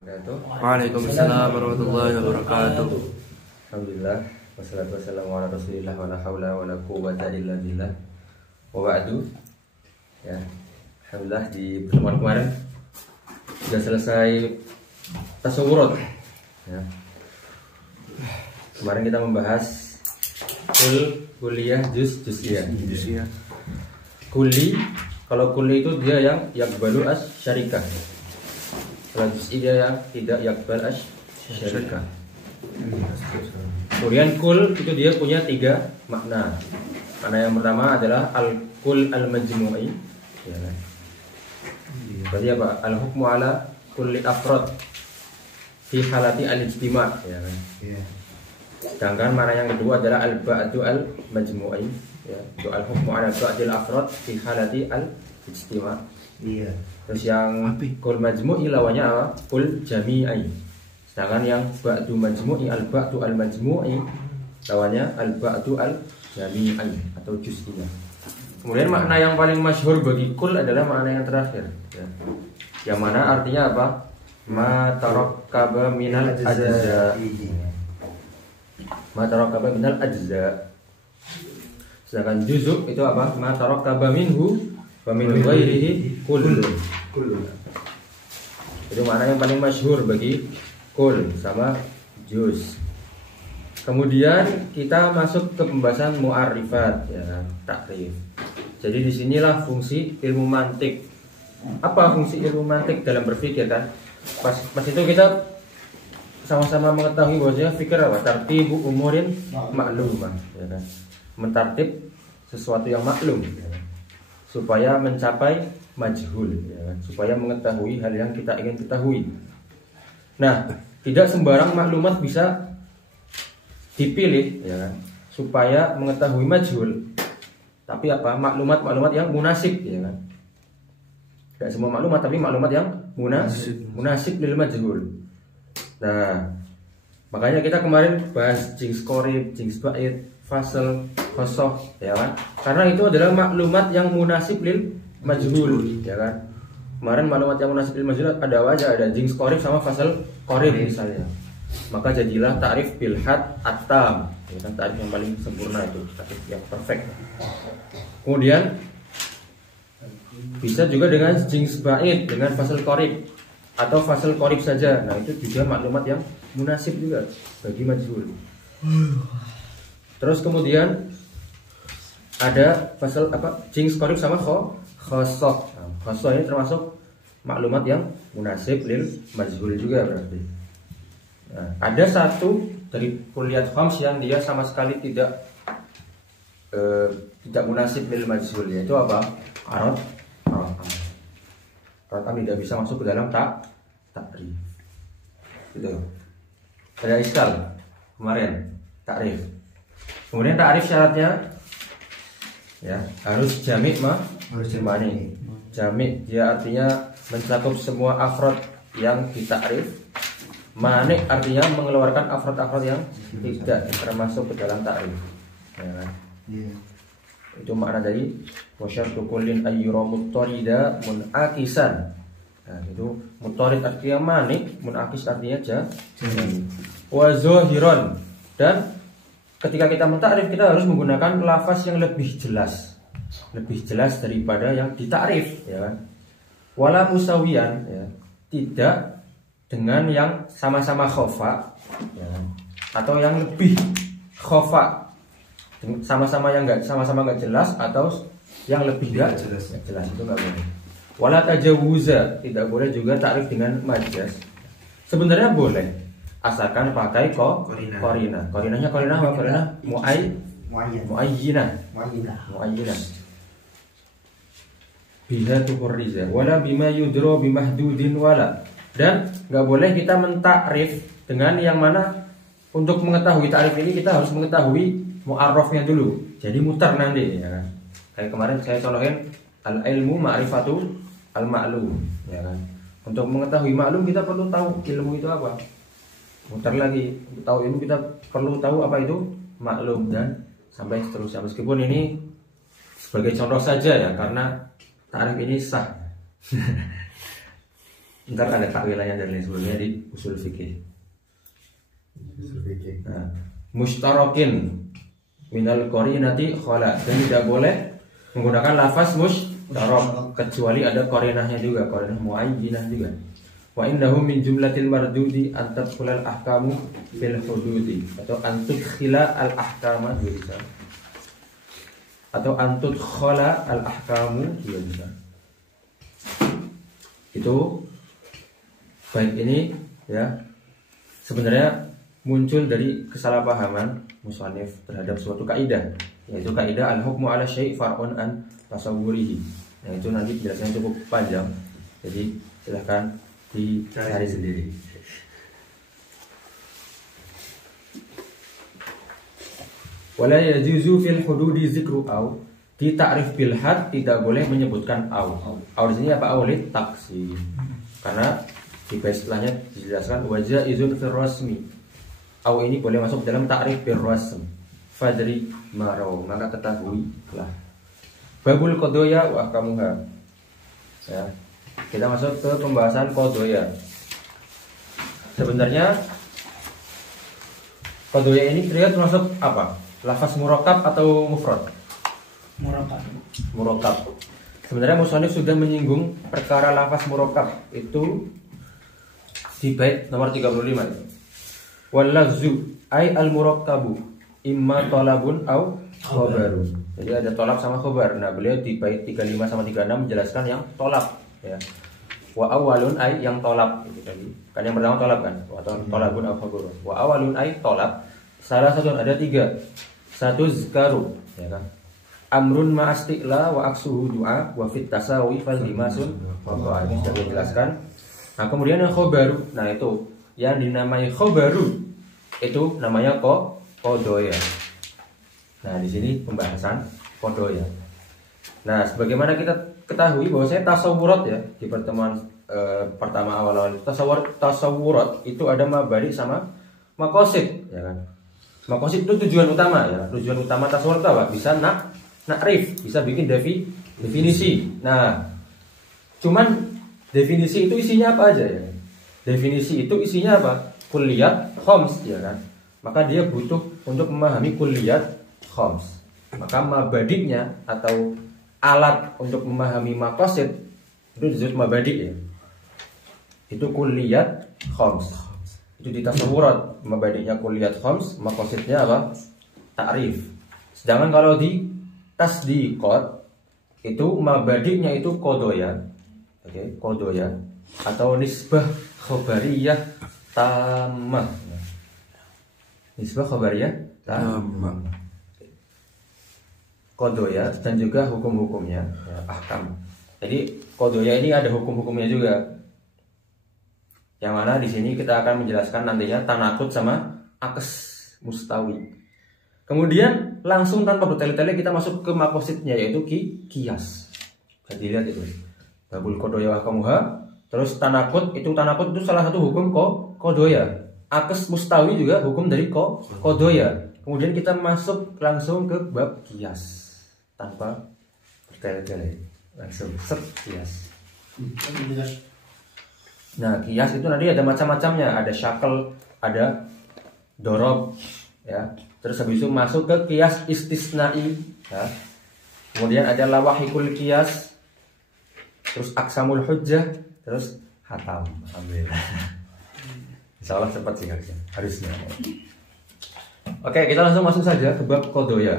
Waalaikumsalam warahmatullahi wabarakatuh. Alhamdulillah wassalatu wassalamu ala rasulillah wa la haula wa la quwwata illa billah. Wa ba'du. Ya. Alhamdulillah di pertemuan kemarin sudah selesai tasawwurut. Ya. Kemarin kita membahas kulliyah juz'iyah. Kulli, kalau kulli itu dia yang yakbalu syarikah. Kalau juz'i dia yang tidak yakbal syarikah. Kemudian kul itu dia punya tiga makna. Makna yang pertama adalah al-kul al-majmu'i, ya kan? Berarti apa? Al-hukmu ala kulli afrad fi halati al-ijtima', ya kan? Sedangkan makna yang kedua adalah al-ba'du al-majmu'i, ya. Itu al-hukmu ala ba'dil afrad fi halati al-ijtima'. Iya. Terus yang kul majmu'i lawannya apa? Kul jami'i. Sedangkan yang ba'du majmu'i, al-ba'du al-majmu'i lawannya al-ba'du al-jami'i atau juz'iyah. Kemudian makna yang paling masyhur bagi kul adalah makna yang terakhir, ya. Yang mana artinya apa? Ma tarakkaba minal ajza. Ma tarakkaba minal ajza. Sedangkan juz'u itu apa? Ma tarakkaba minhu wa min ghairihi kullun. Itu makna yang paling masyhur bagi kul sama juz. Kemudian kita masuk ke pembahasan mu'arifat, ya, takrif. Jadi disinilah fungsi ilmu mantik. Apa fungsi ilmu mantik dalam berpikir, kan? Pas itu kita sama-sama mengetahui bahwasanya fikir apa? Tartibu umurin maklumah, ya kan? Mentartib sesuatu yang maklum, ya, supaya mencapai majhul, ya, supaya mengetahui hal yang kita ingin ketahui. Nah, tidak sembarang maklumat bisa dipilih, ya kan, supaya mengetahui majhul. Tapi apa? Maklumat-maklumat yang munasib, ya kan. Tidak semua maklumat, tapi maklumat yang munasib lil majhul. Nah, makanya kita kemarin bahas jins qorib, jins ba'id, fasal, khosoh, ya kan? Karena itu adalah maklumat yang munasib lil majhul, ya kan? Kemarin maklumat yang munasib lil majhul ada apa aja? Ada jins qorib sama fasal qorib misalnya. Maka jadilah ta'rif bil had at-tam, ya kan? Ta'rif yang paling sempurna itu, ta'rif yang perfect. Kemudian bisa juga dengan jins ba'id, dengan fasal qorib atau fasal qorib saja. Nah, itu juga maklumat yang munasib juga bagi majhul. Terus kemudian ada fasal apa? Jins qorib sama khosoh. Nah, khosoh ini termasuk maklumat yang munasib lil majhul juga berarti. Nah, ada satu dari kulliyat khams yang dia sama sekali tidak munasib lil majhul, yaitu apa? Arad tidak bisa masuk ke dalam takrif. Gitu. Ada iskal kemarin takrif. Kemudian ta'rif syaratnya, ya, harus jami' mani. Jami' dia artinya mencakup semua afrod yang ditakrif. Mani artinya mengeluarkan afrod-afrod yang tidak termasuk ke dalam takrif, ya kan? Itu makna dari wasyartu kullin ayyura muttarida munakisan. Nah, itu muttarid artinya mani, munakis artinya jami. Wa zahiran, dan ketika kita mentakrif kita harus menggunakan lafaz yang lebih jelas daripada yang ditakrif, ya kan? Wala musawiyan, ya, tidak dengan yang sama-sama khofa, ya, atau yang lebih khofa, sama-sama nggak jelas, atau yang lebih nggak jelas itu nggak boleh. Wala tajawuza, tidak boleh juga takrif dengan majaz. Sebenarnya boleh, asalkan pakai korina. Korinanya korina apa? Korina muayyinah. Biha tuhurriza wala bima yudro bimahdudin wala. Dan nggak boleh kita mentakrif dengan yang mana. Untuk mengetahui takrif ini kita harus mengetahui mu'arrafnya dulu. Jadi mutar nanti, ya kan? Kayak kemarin saya contohin al-ilmu ma'rifatu al-ma'lum, ya kan? Untuk mengetahui maklum kita perlu tahu ilmu itu apa. Mutar lagi, untuk tahu ilmu kita perlu tahu apa itu maklum, dan sampai seterusnya. Meskipun ini sebagai contoh saja, ya, karena takrif ini sah. Ntar ada takwilannya dan lain sebagainya di usul fikih. Nah, mushtarakin minal qarinati khala, dan tidak boleh menggunakan lafaz mushtarak kecuali ada qarinahnya juga, qarinah muayyinah juga. Wa innahu min jumlatil mardudi an tadkhulal ahkamu fil hududi, atau an tudkhila al ahkama bisa, atau an tudkhala al ahkamu bisa. Itu baik ini ya sebenarnya muncul dari kesalahpahaman musannif terhadap suatu kaidah, yaitu kaidah al-hukmu ala syai' far'un an tasawwurihi. Nah, itu nanti penjelasannya cukup panjang. Jadi silahkan dicari sendiri. Wala yajuzu fil hududi zikru au, di ta'rif bil had tidak boleh menyebutkan au. Au di sini apa? Aulit taksi. Karena di bait setelahnya dijelaskan wajah izun fil rasmi. Au ini boleh masuk dalam ta'rif bil rasm. Fadri marau, maka ketahuilah. Babul qadoya wa ahkamuha. Ya. Kita masuk ke pembahasan qadoya. Sebenarnya qadoya ini kira termasuk apa? Lafaz murakkab atau mufrad? Murakkab. Sebenarnya musannif sudah menyinggung perkara lafaz murakkab itu di bait nomor 35 itu. Wal lafzu ay al murakkabu imma talabun au khabarun. Jadi ada tolab sama khabar. Nah, beliau di bait 35 sama 36 menjelaskan yang tolab ya. Wa awalun ay yang tolab itu tadi. Kan yang pertama tolab kan? Wa talabun au khabarun. Wa awalun ay tolab. Salah satu ada 3. Satu zikaru ya kan. Amrun ma'asti'la wa aksuhu du'a wa fit tasawi fal limasun wa ini sudah dijelaskan. Nah, kemudian yang khabaru. Nah, itu yang dinamai khabaru itu namanya qadoya. Nah, di sini pembahasan qadoya. Nah, sebagaimana kita ketahui bahwasanya tasawurat ya di pertemuan pertama awal-awal tasawurat itu ada mabadi sama maqasid ya kan. Maqasid itu tujuan utama ya. Tujuan utama tasawur itu apa? Bisa nakrif, bisa bikin definisi. Nah, cuman definisi itu isinya apa aja ya? Definisi itu isinya apa? Kulliyat khoms ya kan. Maka dia butuh untuk memahami kulliyat khoms. Maka mabadiknya atau alat untuk memahami maqasid itu disebut mabadi ya. Itu kulliyat khoms. Itu di tasawurat mabadiknya kulliyat khoms, maqasidnya apa? Ta'rif. Sedangkan kalau di tasdiqat itu mabadiknya itu qadoya. Oke, qadoya atau nisbah khabariyah tamah. Nisbah khabariyah tamah. Qadoya dan juga hukum-hukumnya ya, ahkam. Jadi qadoya ini ada hukum-hukumnya juga. Yang mana di sini kita akan menjelaskan nantinya tanakut sama akes mustawi. Kemudian langsung tanpa bertele-tele kita masuk ke maqasidnya yaitu qiyas. Bisa dilihat itu. Babul qadoya wa ahkamuha. Terus tanakut itu salah satu hukum qadoya. Akes mustawi juga hukum dari qadoya. Kemudian kita masuk langsung ke bab qiyas tanpa bertele-tele. Langsung set qiyas. Nah, qiyas itu nanti ada macam-macamnya, ada syakal, ada dorob, ya. Terus habis itu masuk ke qiyas istisnai, ya. Kemudian ada lawahikul qiyas, terus aksamul hujjah, terus hatam. Alhamdulillah. Insyaallah cepat sih harusnya. Oke, kita langsung masuk saja ke bab qadoya.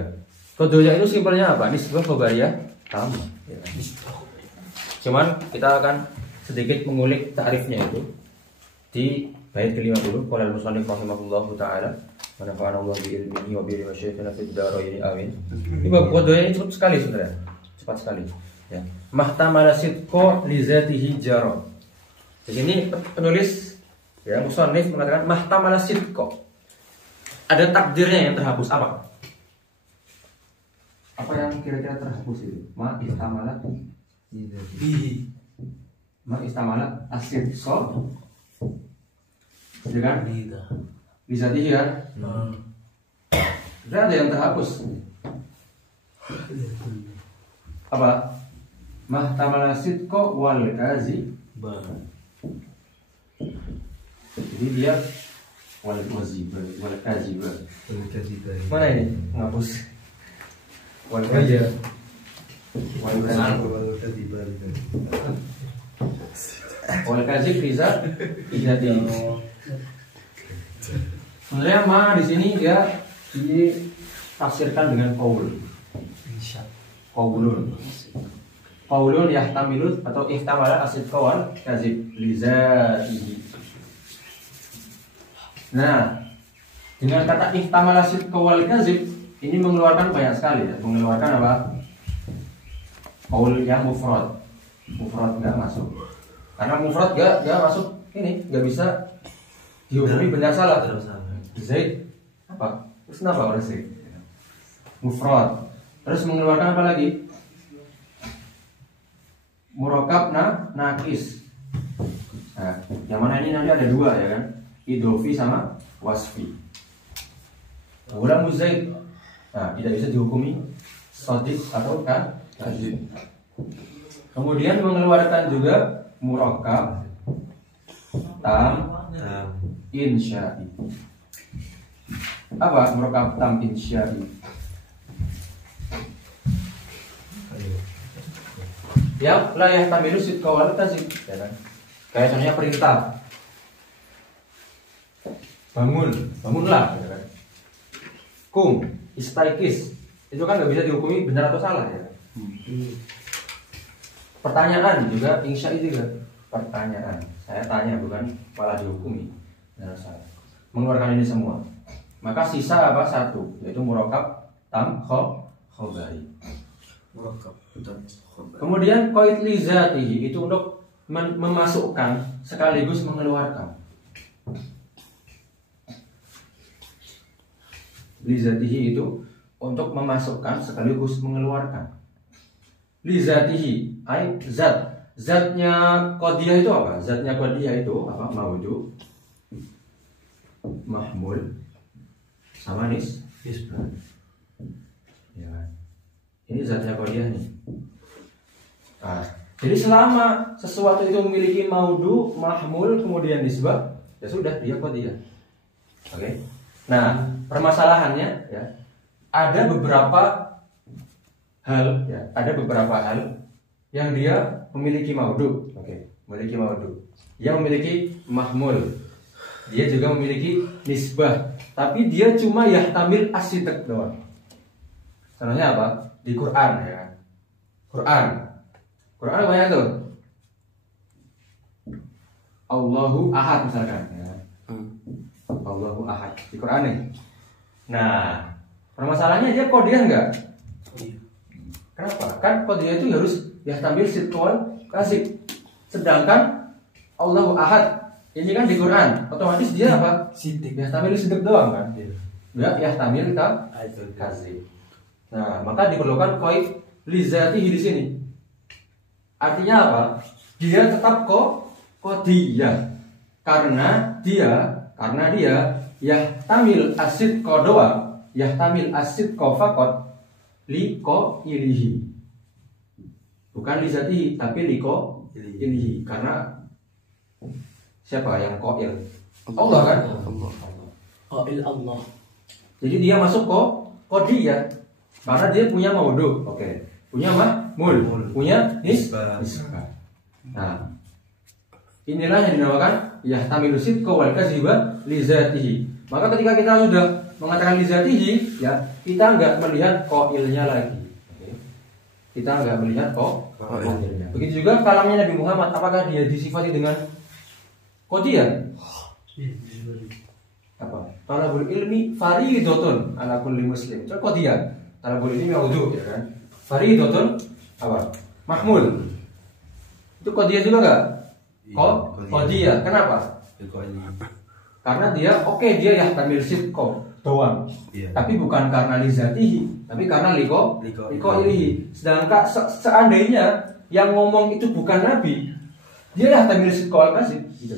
Qadoya itu simpelnya apa? Nisbah khabariyah tamah. Ya. Cuman kita akan sedikit mengulik ta'rifnya itu di bait ke-50 qala al-musannif rahimahullahu taala wa nafa'ana Allah bi ilmihi wa bi masyayikhina fid dharain amin. Ini bab qadoya ini cepat sekali sebenarnya. Cepat sekali ya. Mahtamala sidqa li zatihi jara. Di sini penulis ya musannif mengatakan mahtamala sidqa. Ada takdirnya yang terhapus apa? Apa yang kira-kira terhapus itu? Ma istamala bi ma istamala as-sidqa dengan bisa dilihat ada yang terhapus apa mahtamala sidqa wal kazi Jadi dia wal kazibah. Mana ini? Ngapus. Wal kazibah. Wal kazib bisa jadi. Sebenarnya ma di sini dia ditafsirkan dengan qaul. Qaulun yahtamilut atau ihtamala asid kawal kazib lizatihi. Nah, dengan kata ihtamala asid kawal kazib ini mengeluarkan banyak sekali ya. Mengeluarkan apa? Qaul yang mufrad. Mufrad enggak masuk. Karena mufrad enggak masuk ini, enggak bisa dihukumi benar salah. Zaid apa? Terus kenapa orang Zaid? Mufrad. Terus mengeluarkan apa lagi? Murakab nakis. Nah, yang mana ini nanti ada dua ya kan? Idhofi sama wasfi. Ulang Zaid. Nah, tidak bisa dihukumi shadiq atau kadzib. Kemudian mengeluarkan juga murakab tam insya'i. Apa murakab tam insya'i? Yang layah tamilu sidqa wal kadzib, ya kan? Kayak contohnya perintah. Bangunlah, ya kan? Kum, istaikis. Itu kan nggak bisa dihukumi benar atau salah, ya kan? Pertanyaan juga insya itu juga pertanyaan. Saya tanya bukan malah dihukumi benar atau salah. Mengeluarkan ini semua. Maka sisa apa? Satu, yaitu murakab tam khobari. Kemudian qaid li zatihi itu untuk memasukkan sekaligus mengeluarkan. Li zatihi itu untuk memasukkan sekaligus mengeluarkan. Li zatihi ai zatnya qadiyah itu apa? Zatnya qadiyah itu apa? Maudu, mahmul sama nisbah. Ya. Ini zatnya qadiyah nih. Nah, jadi selama sesuatu itu memiliki maudu, mahmul, kemudian nisbah, ya sudah dia qadiyah. Oke. Nah, permasalahannya ya, ada beberapa hal ya, ada beberapa hal yang dia memiliki maudu. Oke, memiliki maudu. Dia memiliki mahmul. Dia juga memiliki nisbah, tapi dia cuma yahtamil as-sidq doang. Contohnya apa? Di Quran ya. Quran banyak tuh. Allahu Ahad misalkan ya. Allahu Ahad di Quran nih. Nah, permasalahannya dia qadiyah enggak? Kenapa? Kan qadiyah itu harus yahtamil sidq wal kadzib. Sedangkan Allahu Ahad ini kan di Quran, otomatis dia apa? Sidq. Yahtamil sidq doang kan? Enggak yahtamil kadzib. Nah, maka diperlukan qaid li zatihi di sini. Artinya apa? Dia tetap qadiyah karena dia yahtamil as-sidqa doang, yahtamil as-sidqa faqat li qailihi. Bukan li zatihi tapi li qailihi. Karena siapa yang qail? Allah kan? Qail Allah. Jadi dia masuk qadiyah. Karena dia punya maudu, oke, punya mahmul, punya nisbah. Nah, inilah yang dinamakan yahtamilu sidqa wal kadziba li zatihi. Maka ketika kita sudah mengatakan li zatihi, ya, kita enggak melihat qailnya lagi. Oke. Kita enggak melihat qailnya. Begitu juga kalamnya Nabi Muhammad, apakah dia disifati dengan qadiyah? Apa? Talabul ilmi fariidhatun ala kulli muslim. Itu qadiyah. Talabul ilmi maudu ya kan. Fariidhatun apa? Mahmul. Itu qadiyah juga enggak? Qadiyah. Kenapa? Karena dia dia yahtamil sidqa doang. Tapi bukan karena li zatihi, tapi karena liqailihi. Sedangkan seandainya yang ngomong itu bukan nabi, dia yahtamil sidqa wal kadzib gitu.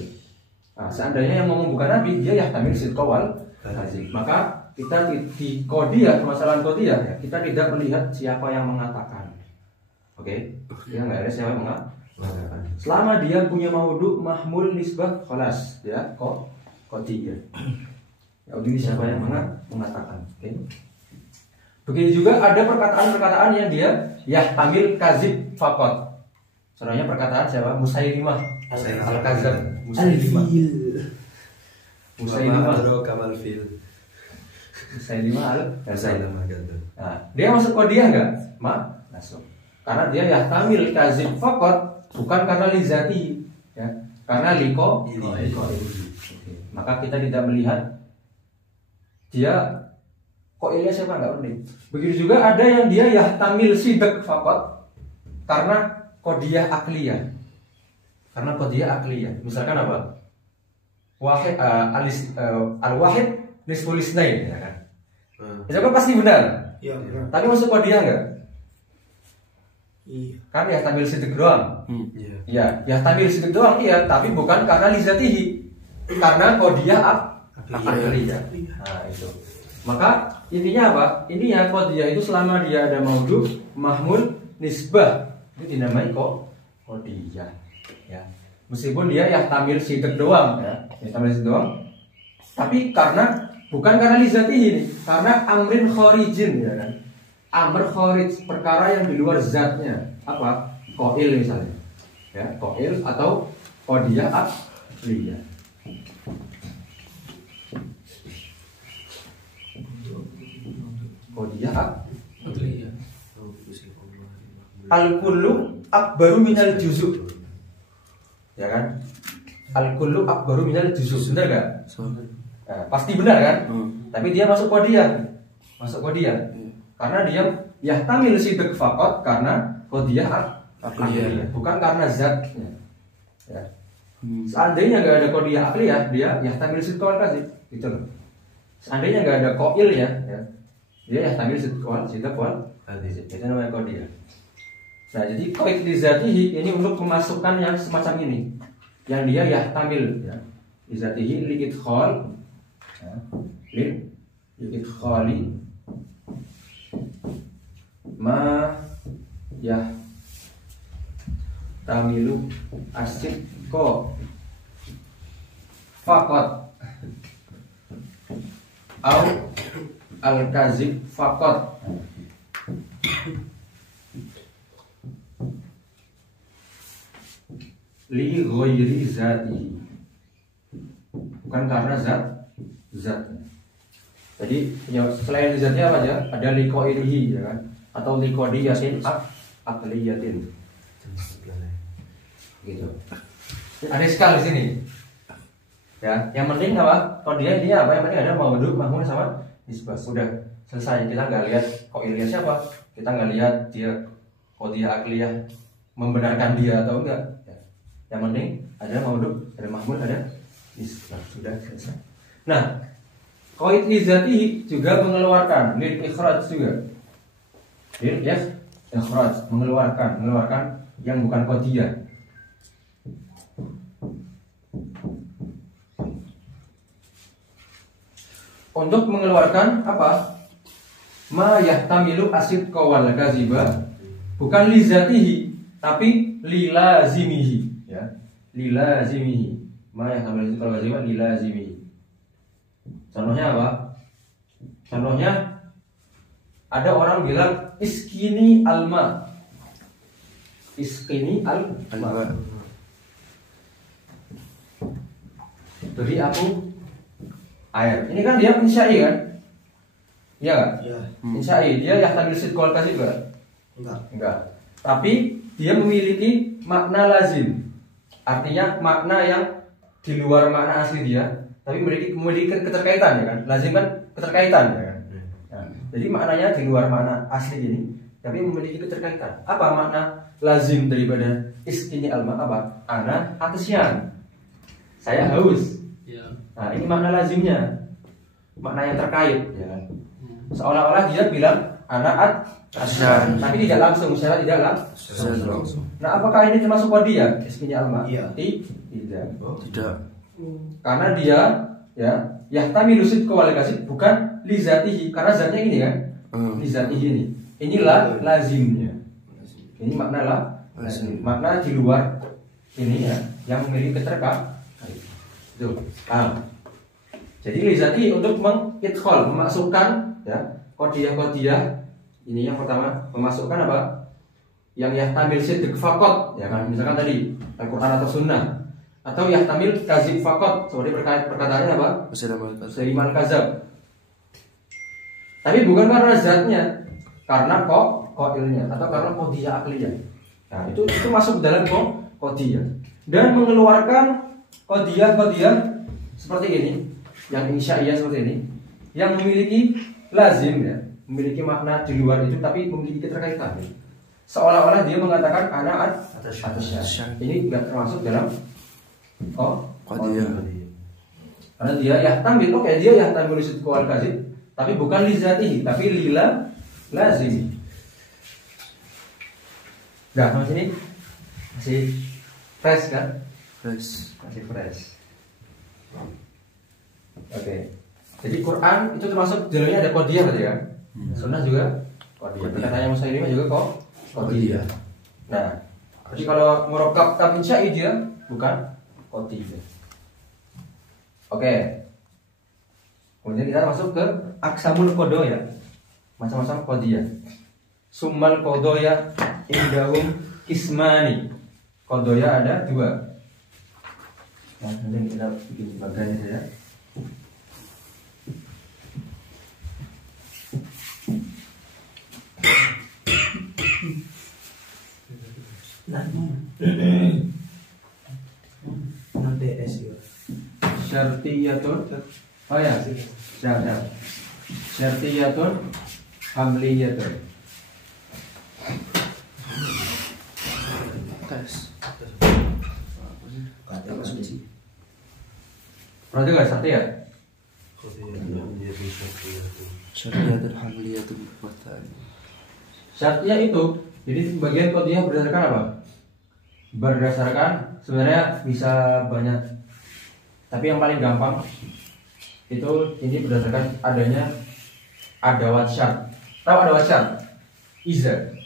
Nah, seandainya yang ngomong bukan nabi, dia yahtamil sidqa wal kadzib. Maka kita di qadiyah, permasalahan qadiyah ya, kita tidak melihat siapa yang mengatakan. Oke? Dia enggak ada siapa yang mengatakan. Selama dia punya maudu, mahmul, nisbah, khalas, ya, qadiyah. Ya, ini siapa yang mengatakan? Oke. Begitu juga ada perkataan-perkataan yang dia yahtamil kazib faqat. Contohnya perkataan siapa? Musailimah al-Kadzab. Musailimah Kamal fil. Musailimah al-Kadzab. Nah, dia masuk qadiyah enggak? Masuk. Karena dia yahtamil kazib faqat, bukan karena lizati, ya. Karena liko. Maka kita tidak melihat dia koilnya siapa, nggak penting. Begitu juga ada yang dia yahtamil sidq faqat karena qadiyah akliyah. Karena qadiyah akliyah. Misalkan apa? Wahid al-wahid nisful isnain, ya kan? Itu kan pasti benar. Iya, benar. Tapi masuk qadiyah enggak? Iya. Kan yahtamil sidq doang. Iya. Iya, yahtamil sidq doang iya, tapi bukan karena lizatihi. Karena qadiyah akliyah. Nah, itu. Maka intinya apa? Intinya qadiyah itu selama dia ada maudhu, mahmul, nisbah, itu dinamai qadiyah. Ya. Meskipun dia yahtamil sidq doang, ya. Yahtamil sidq doang. Tapi bukan karena lizatihi, karena amrin kharijin, ya kan? Amr kharij, perkara yang di luar zatnya. Apa? Qail misalnya. Ya, qail atau qadiyah akliyah. Qadiyah al-kullu akbaru minal juzu'. Ya kan? Al-kullu akbaru minal juzu'. Benar enggak? Nah, pasti benar kan? Tapi dia masuk qadiyah. Karena dia yahtamil sidq faqat karena qadiyah akliyah, bukan karena zatnya. Ya. Seandainya enggak ada qadiyah akliyah, dia yahtamil sidq wal kadzib. Gitu loh. Seandainya enggak ada qailnya, ya. Dia yahtamil sidq wal kadzib. Itu namanya qadiyah. Nah, jadi qaid li zatihi ini untuk memasukkan yang semacam ini. Yang dia yahtamil, ya. Li zatihi li idkhal, ya. Li idkhali ma yahtamilu asidqa faqat au al-kazib faqat. Li ghairi zatihi, bukan karena zatnya. Jadi ya, selain zatnya apa aja? Ada liqairihi, ya kan? Atau liqadiyatin aqliyatin. Gitu. Ada sekali di sini. Ya, yang penting apa? Qadiyah dia apa? Yang penting ada maudhu, mahmul sama nisbah. Sudah selesai. Kita nggak lihat qailnya siapa. Kita nggak lihat dia qadiyah akliyah membenarkan dia atau enggak. Yang penting ada maudhu, ada mahmul, ada nisbah. Sudah selesai. Nah, qaid li zatihi juga mengeluarkan lil ikhraj juga. Lil ikhraj mengeluarkan yang bukan qadiyah. Untuk mengeluarkan apa? Ma yahtamilu asidqa wal kaziba, bukan li zatihi tapi li lazimihi, ya. Li lazimihi. Ma yahtamilu asidqa wal kaziba li lazimihi. Contohnya apa? Contohnya ada orang bilang iskini alma. Iskini alma. Beri aku air. Ini kan dia insyai kan? Iya enggak? Iya. Insyai. Dia yahtamil sidq wal kadzib enggak? Enggak. Tapi dia memiliki makna lazim. Artinya makna yang di luar makna asli dia, tapi memiliki keterkaitan, ya kan? Lazim kan keterkaitan, ya kan? Nah, jadi maknanya di luar makna asli ini, tapi memiliki keterkaitan. Apa makna lazim daripada iskini alma? Apa? Ana hatisyan. Saya haus. Nah, ini makna lazimnya, makna yang terkait, ya kan? Seolah-olah dia bilang ana asyan, tapi tidak langsung, secara tidak langsung. Nah, apakah ini termasuk qadiyah iskini alma? Iya. Tidak. Tidak. Karena dia ya yahtamilu sidqa wal kadzib bukan li zatihi, karena zatnya ini kan. Li zatihi ini. Inilah lazimnya. Ini makna lazim. Makna di luar ini ya yang memiliki keterkaitan. Itu. Jadi lizati untuk mengidkhol, memasukkan ya qadiyah ini yang pertama, memasukkan apa? Yang yahtamil sidq faqat, ya kan? Misalkan tadi Al-Qur'an atau sunnah. Atau yahtamil kazib faqat, seperti perkataannya apa? Musailimah al-kazab. Tapi bukan karena zatnya, karena qailnya atau karena qadiyah akliyah. Nah, itu masuk dalam qadiyah. Dan mengeluarkan qadiyah seperti ini, yang insya'iyah seperti ini, yang memiliki lazim ya, memiliki makna di luar itu tapi memiliki keterkaitan. Seolah-olah dia mengatakan ana atasya. Ini enggak termasuk dalam qadiyah. Karena dia yahtamil, oke, dia yahtamil sidq wal kadzib, tapi bukan li zatihi, tapi lila lazim. Nah, sama sini masih fresh kan? Masih fresh. Oke. Jadi Quran itu termasuk dalamnya ada qadiyah berarti ya? Sunnah juga qadiyah. Perkataannya Musailimah juga qadiyah. Nah, jadi kalau murakkab tab insya'i dia bukan qadiyah. Oke. Kemudian kita masuk ke aqsamul qadaya. Macam-macam qadiyah. Summal qadaya indahum kismani. Qadaya ada 2. Nah, nanti kita bikin bagiannya saja. Syartiyatun. Oh ya, siap. Syartiyatun hamliyatun. Berarti nggak syartiyah? Syartiyatul hamliyatul buatan. Syartiyah itu, jadi bagian qadiyah berdasarkan apa? Berdasarkan sebenarnya bisa banyak, tapi yang paling gampang itu ini berdasarkan adanya adawat syart. Tahu adawat syart? Iza.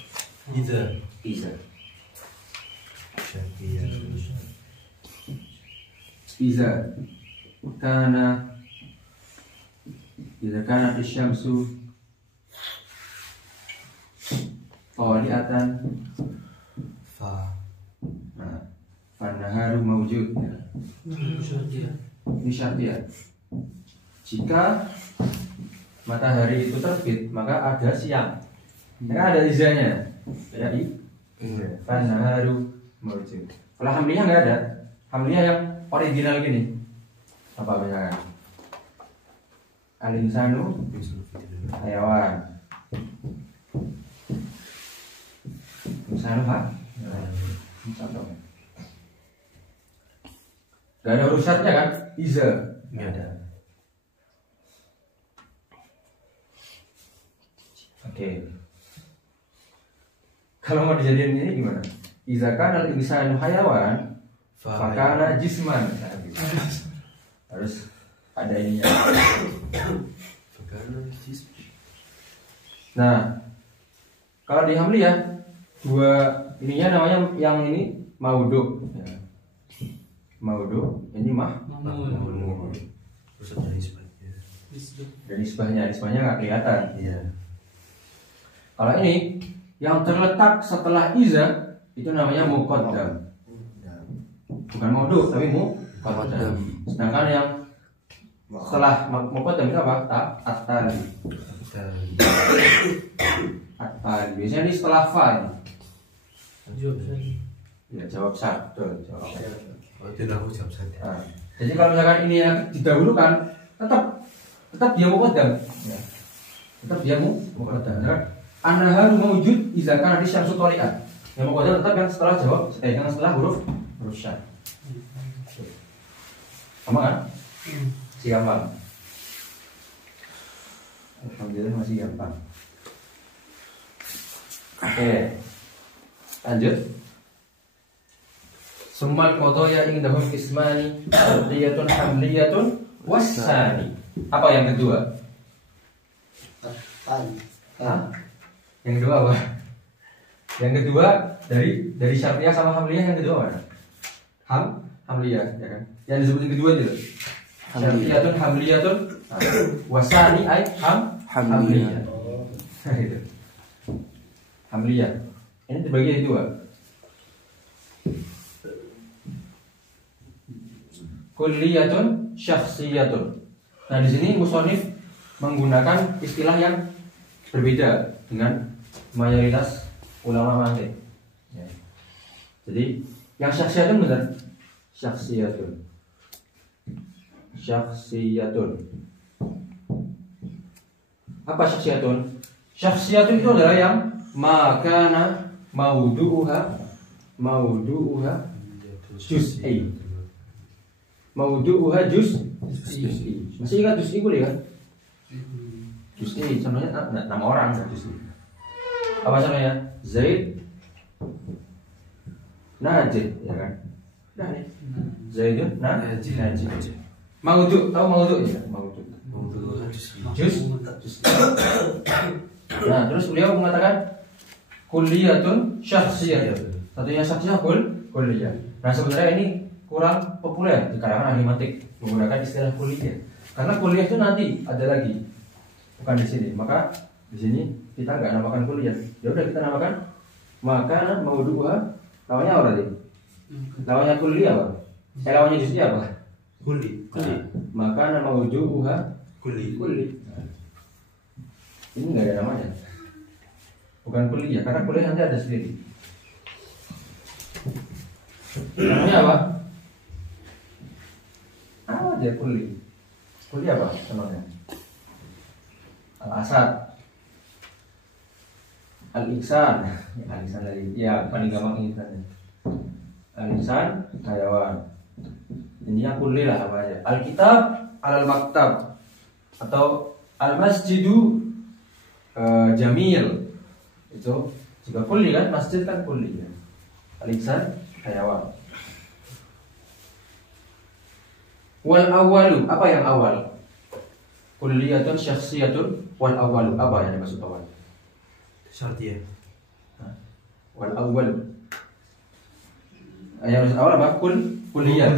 Iza kana isyamsu taliatan Naharu mawjud. Ini syartiyah. Jika matahari itu terbit, maka ada siang. Maka ada izanya. Jadi Naharu mawjud. Kalau hamliyah nggak ada. Hamliyah yang original gini. Apa misalkan? Al-insanu hayawan. Insanu contoh. Gak ada huruf syartnya kan? Iza nggak ada. Oke. Kalau mau dijadiin ini gimana? Iza kan al-insanu hayawan, fakana jisman. Harus ada ininya. Nah, kalau di hamliyah 2 ininya namanya yang ini maudhu. Maudhu, ini mahmud. Terus ada nisbahnya. Nisbahnya nggak kelihatan. Iya. Kalau ini yang terletak setelah iza itu namanya muqaddam. Bukan maudhu tapi muqaddam. Sedangkan yang setelah muqaddam itu apa? At-tali. At-tali. Biasanya ini setelah fa ini. Ya, jawab satu. Oh, itu aku jawab saja. Nah, jadi kalau misalkan ini yang didahulukan, tetap dia muqaddam. Ya. Tetap dia muqaddam. An-naharu mawjud idza kana syamsu tali'at. Yang muqaddam tetap yang setelah jawab, yang setelah huruf syar. Sama kan? Masih gampang. Alhamdulillah masih gampang. Oke. Lanjut. Summal qadaya indahum ismani syartiyatun hamliyatun wasani. Apa yang kedua? Yang kedua apa? Yang kedua dari syartiyah sama hamliyah yang kedua mana? Hamliyah ya kan? Yang disebutin kedua itu. Syartiyatun hamliyatun. Wasani ay hamliyah. Gitu. Hamliyah. Ini terbagi dua. Kulliyatun, syakhsiyatun. Nah, di sini musonif menggunakan istilah yang berbeda dengan mayoritas ulama mantiq. Ya. Jadi, yang syakhsiyatun benar. Syakhsiyatun. Apa syakhsiyatun? Syakhsiyatun itu adalah yang makana maudu'uha juz'i. Maudu'uha juz'i. Masih ingat juz'i boleh kan? Juz'i contohnya nama orang juz'i. Apa contohnya? Zaid Najib, ya kan? Zaidun Najib. Maudu, tahu maudu ya? Maudu juz'i. Nah, terus beliau mengatakan kulliyatun syakhsiyah. Satunya syakhsiyah kulliyah. Nah, sebenarnya ini kurang populer di kalangan ahli mantiq menggunakan istilah kulliyah. Karena kulliyah itu nanti ada lagi, bukan di sini. Maka di sini kita nggak namakan kulliyah. Ya udah kita namakan maka maudu'uha. Lawannya apa tadi? Lawannya kulliyah apa? Lawannya juz'i apa? Kulli. Maka maudu'uha Kulli. Ini nggak ada namanya. Bukan kuliah, karena kuliah nanti ada sendiri. Namanya apa? Apa aja kuliah? Kuliah apa namanya? Al-Asad, Al-Iksan. Al-Iksan dari ya paling gampang insan. Al-Iksan hayawan. Ini yang kuliah lah apa aja. Al-Kitab, Al-Maktab, atau Al-Masjidu Jamil. Itu juga kulli kan, masjid kan kulli ya. Al-Iksan hayawan. Wal awalu, apa yang awal? Kulliyatun syakhsiyatun wal awalu, apa yang dimaksud awal? Syartiyah. Wal awal. Yang maksud awal apa? Kulliyah.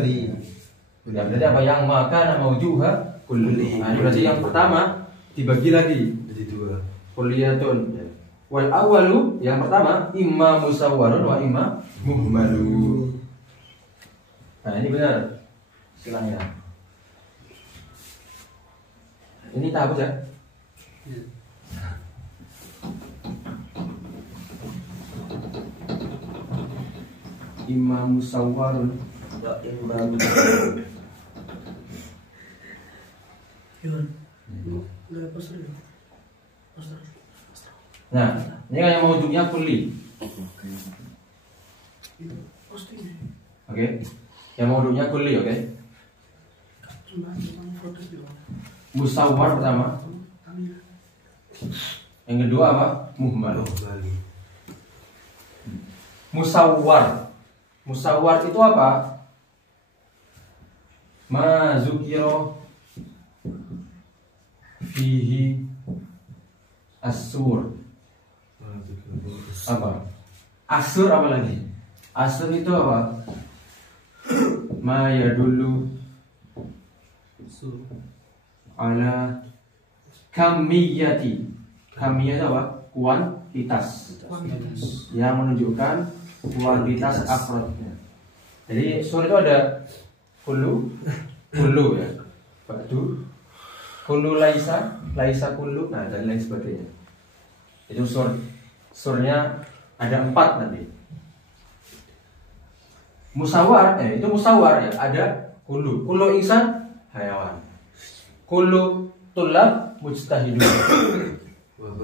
Ya, berarti apa yang maka maujuha kulli. Nah, berarti yang pertama dibagi lagi Jadi dua. kulliyatun. Wal awalu yang pertama imma musawwarun wa imma muhmalu. Nah, ini benar istilahnya. Ini tahu ya? Imma musawwarun wa imma muhmalu. Nah, ini kan yang maudu'nya kulli. Oke. Yang maudu'nya kulli, oke. Musawwar pertama. Yang kedua apa? Muhmal. Musawwar. Musawwar itu apa? Ma zukira fihi as-sur. Apa? Asur apa lagi? Asur itu apa? Ma yadullu ala kamiyati. Kamiyah itu apa? Kuantitas. Yang menunjukkan kuantitas afrodnya. Jadi sur itu ada kullu ya. Ba'du kullu laisa kullu, nah dan lain sebagainya. Itu surnya ada 4 nanti. Musawwar, itu musawwar ya, ada kullu insan hayawan. Kullu tulab mujtahidun.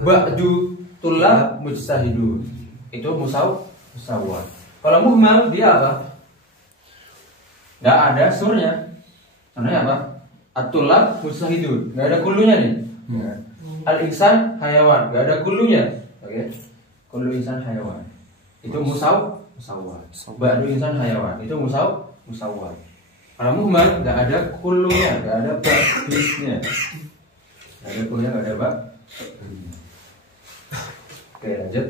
Ba'du tulab mujtahidun. Itu musawwar. Kalau muhmal dia apa? Enggak ada surnya. Contohnya apa? At-tulab mujtahidun. Enggak ada kullunya nih. Al-insan hayawan, enggak ada kullunya. Oke. Kullu insan hayawan. Itu musawwar. Ba'du insan hayawan. Itu musawwar. Kalau muhmal enggak ada kullunya, enggak ada ba'disnya. Enggak ada kullunya, enggak ada ba'disnya. Oke, lanjut.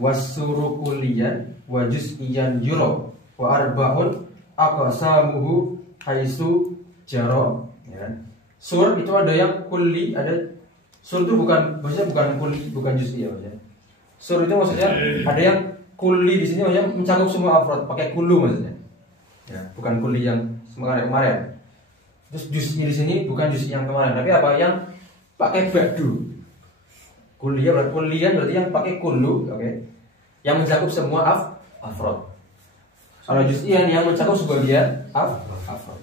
Wasuru kulliyan wa juz'iyan yura wa arba'un aqsamuhu haitsu jara. Ya. Sur itu ada yang kulli, ada sur itu maksudnya bukan kulli, bukan juz'i ya maksudnya. Sur itu maksudnya ada yang kulli di sini maksudnya mencakup semua afrod, pakai kullu maksudnya. Ya, bukan kulli yang kemarin. Terus juz'i di sini bukan juz'i yang kemarin, tapi apa yang pakai ba'du. Kulliyan berarti yang pakai kullu, oke. Yang mencakup semua afrod. Kalau juz'ian yang mencakup sebagian afrod.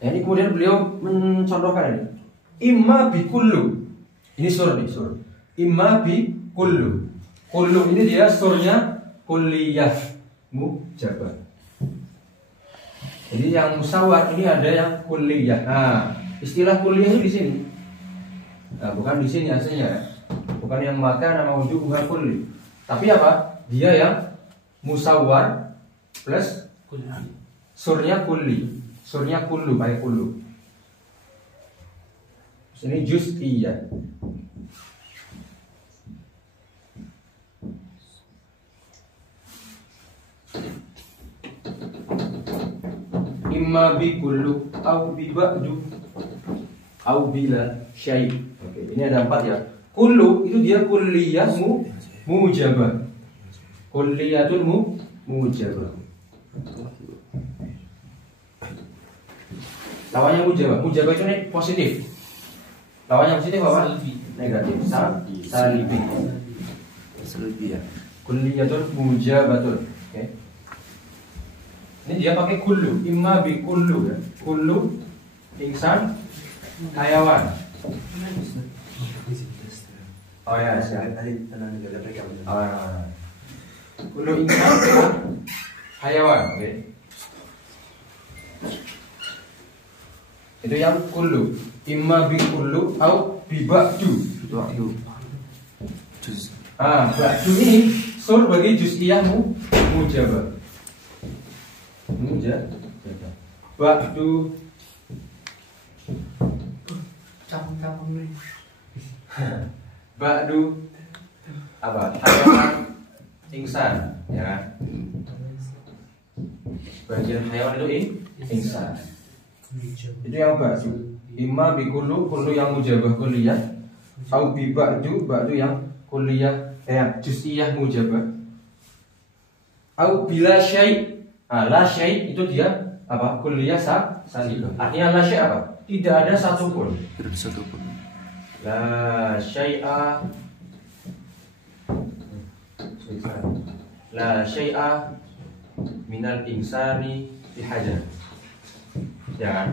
Ya, ini kemudian beliau mencontohkan ini. Imma bi kullu. Ini sur nih, sur. Imma bi kullu. Kullu ini dia surnya kulliyah mujabah. Jadi yang musawwar ini ada yang kulliyah. Nah, istilah kulliyah itu di sini. Nah, bukan di sini aslinya. Bukan yang makan nama wujud bukan kulli. Tapi apa? Dia yang musawwar plus surnya kulli. Surnya kullu, pakai kullu. Ini juz'iyah. Imma bi kullu au bi ba'du au bila syai'. Oke, ini ada 4 ya. Kullu itu dia kulliyah mujabah. Kulliyatul mujabah. Lawannya mujabah. Mujabah itu positif. Lawannya positif apa? Negatif. Salibih. Salibiyah. Kulliyatul mujabatun. Oke. Ini dia pakai kullu. Imma bi kullu ya. Kullu insan hayawan. Oh ya, kullu insan hayawan. Oke. Itu yang kullu. Imma bi kullu au bi ba'du. Ba'du. Juz. Ba'du ini sur bagi juz'iyah mujabah. Ba'du. Campur-campur nih. Ba'du apa? Hayawan insan, ya kan? Bagian hayawan itu insan. Itu yang ba'du. Imma bi kullu yang mujabah kulliyah, au bi ba'du yang kulliyah juz'iyah mujabah. Au bila syai'. La syai' itu dia apa? Kulliyah salibah. Artinya la syai' apa? Tidak ada satupun. Tidak ada satupun. La syai'a. La syai'a minal insani bihajar. Ya kan?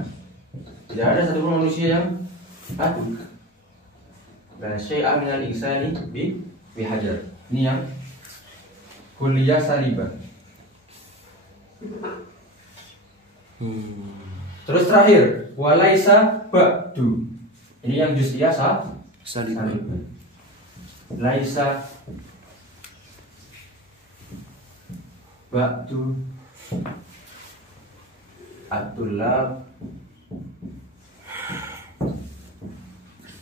Tidak ada satupun manusia yang la syai'a minal insani bihajar. Ini yang kulliyah salibah. Terus terakhir walaisa ba'du. Ini yang juz'iyah salibah. Laisa ba'du at-tullab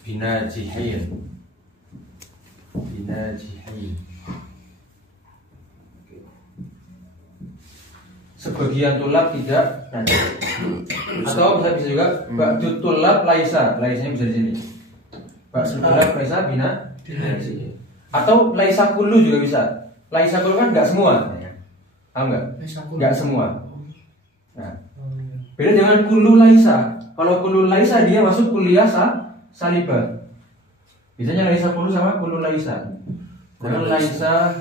binajihin. Sebagian tulab tidak najis. Atau bisa juga ba'du tulab laisa. Laisanya bisa di sini. Ba'du tulab laisa binajihin. Atau laisa kullu juga bisa. Laisa kullu kan enggak semua. Paham enggak? Enggak semua. Nah, beda dengan kullu laisa. Kalau kullu laisa dia masuk kulliyah salibah. Biasanya laisa kullu sama kullu laisa. Kalau laisa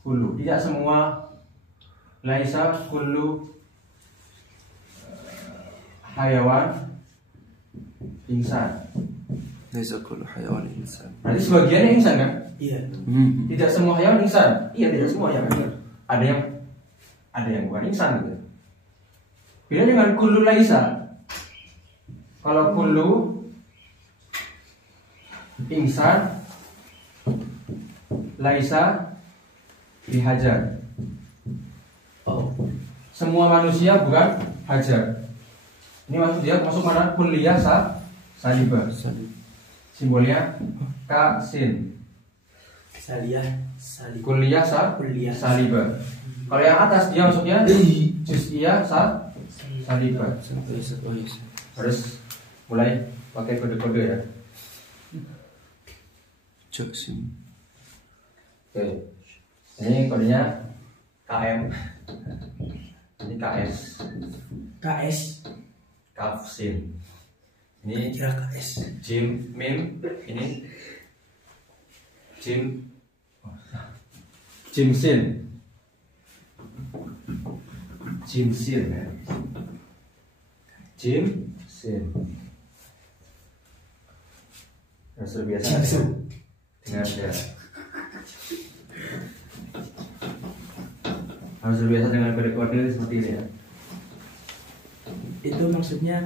kullu tidak semua. Laisa kullu hayawan insan. Laisa kullu hayawan insan. Nanti sebagiannya insan kan? Iya. Tidak semua hayawan insan. Iya, tidak semua ya. Ada yang bukan insan gitu. Beda dengan kullu laisa. Kalau kullu insan, laisa bihajar. Semua manusia bukan hajar. Ini masuk mana? Kulliyah salibah. Simbolnya kasin. Kulliyah salibah. Kalau yang atas dia masuknya juz'iyah salibah. Oh iya. Harus mulai pakai kode-kode ya. Jaksim. Oke. Ini kodenya KM. Ini KS. KS. Kafsin. Ini Kira KS. Jim Mim. Ini Jimsin. Jimsin ya. Jimsin. Harus terbiasa dengan ya. Harus terbiasa dengan kode-kode seperti ini ya. Itu maksudnya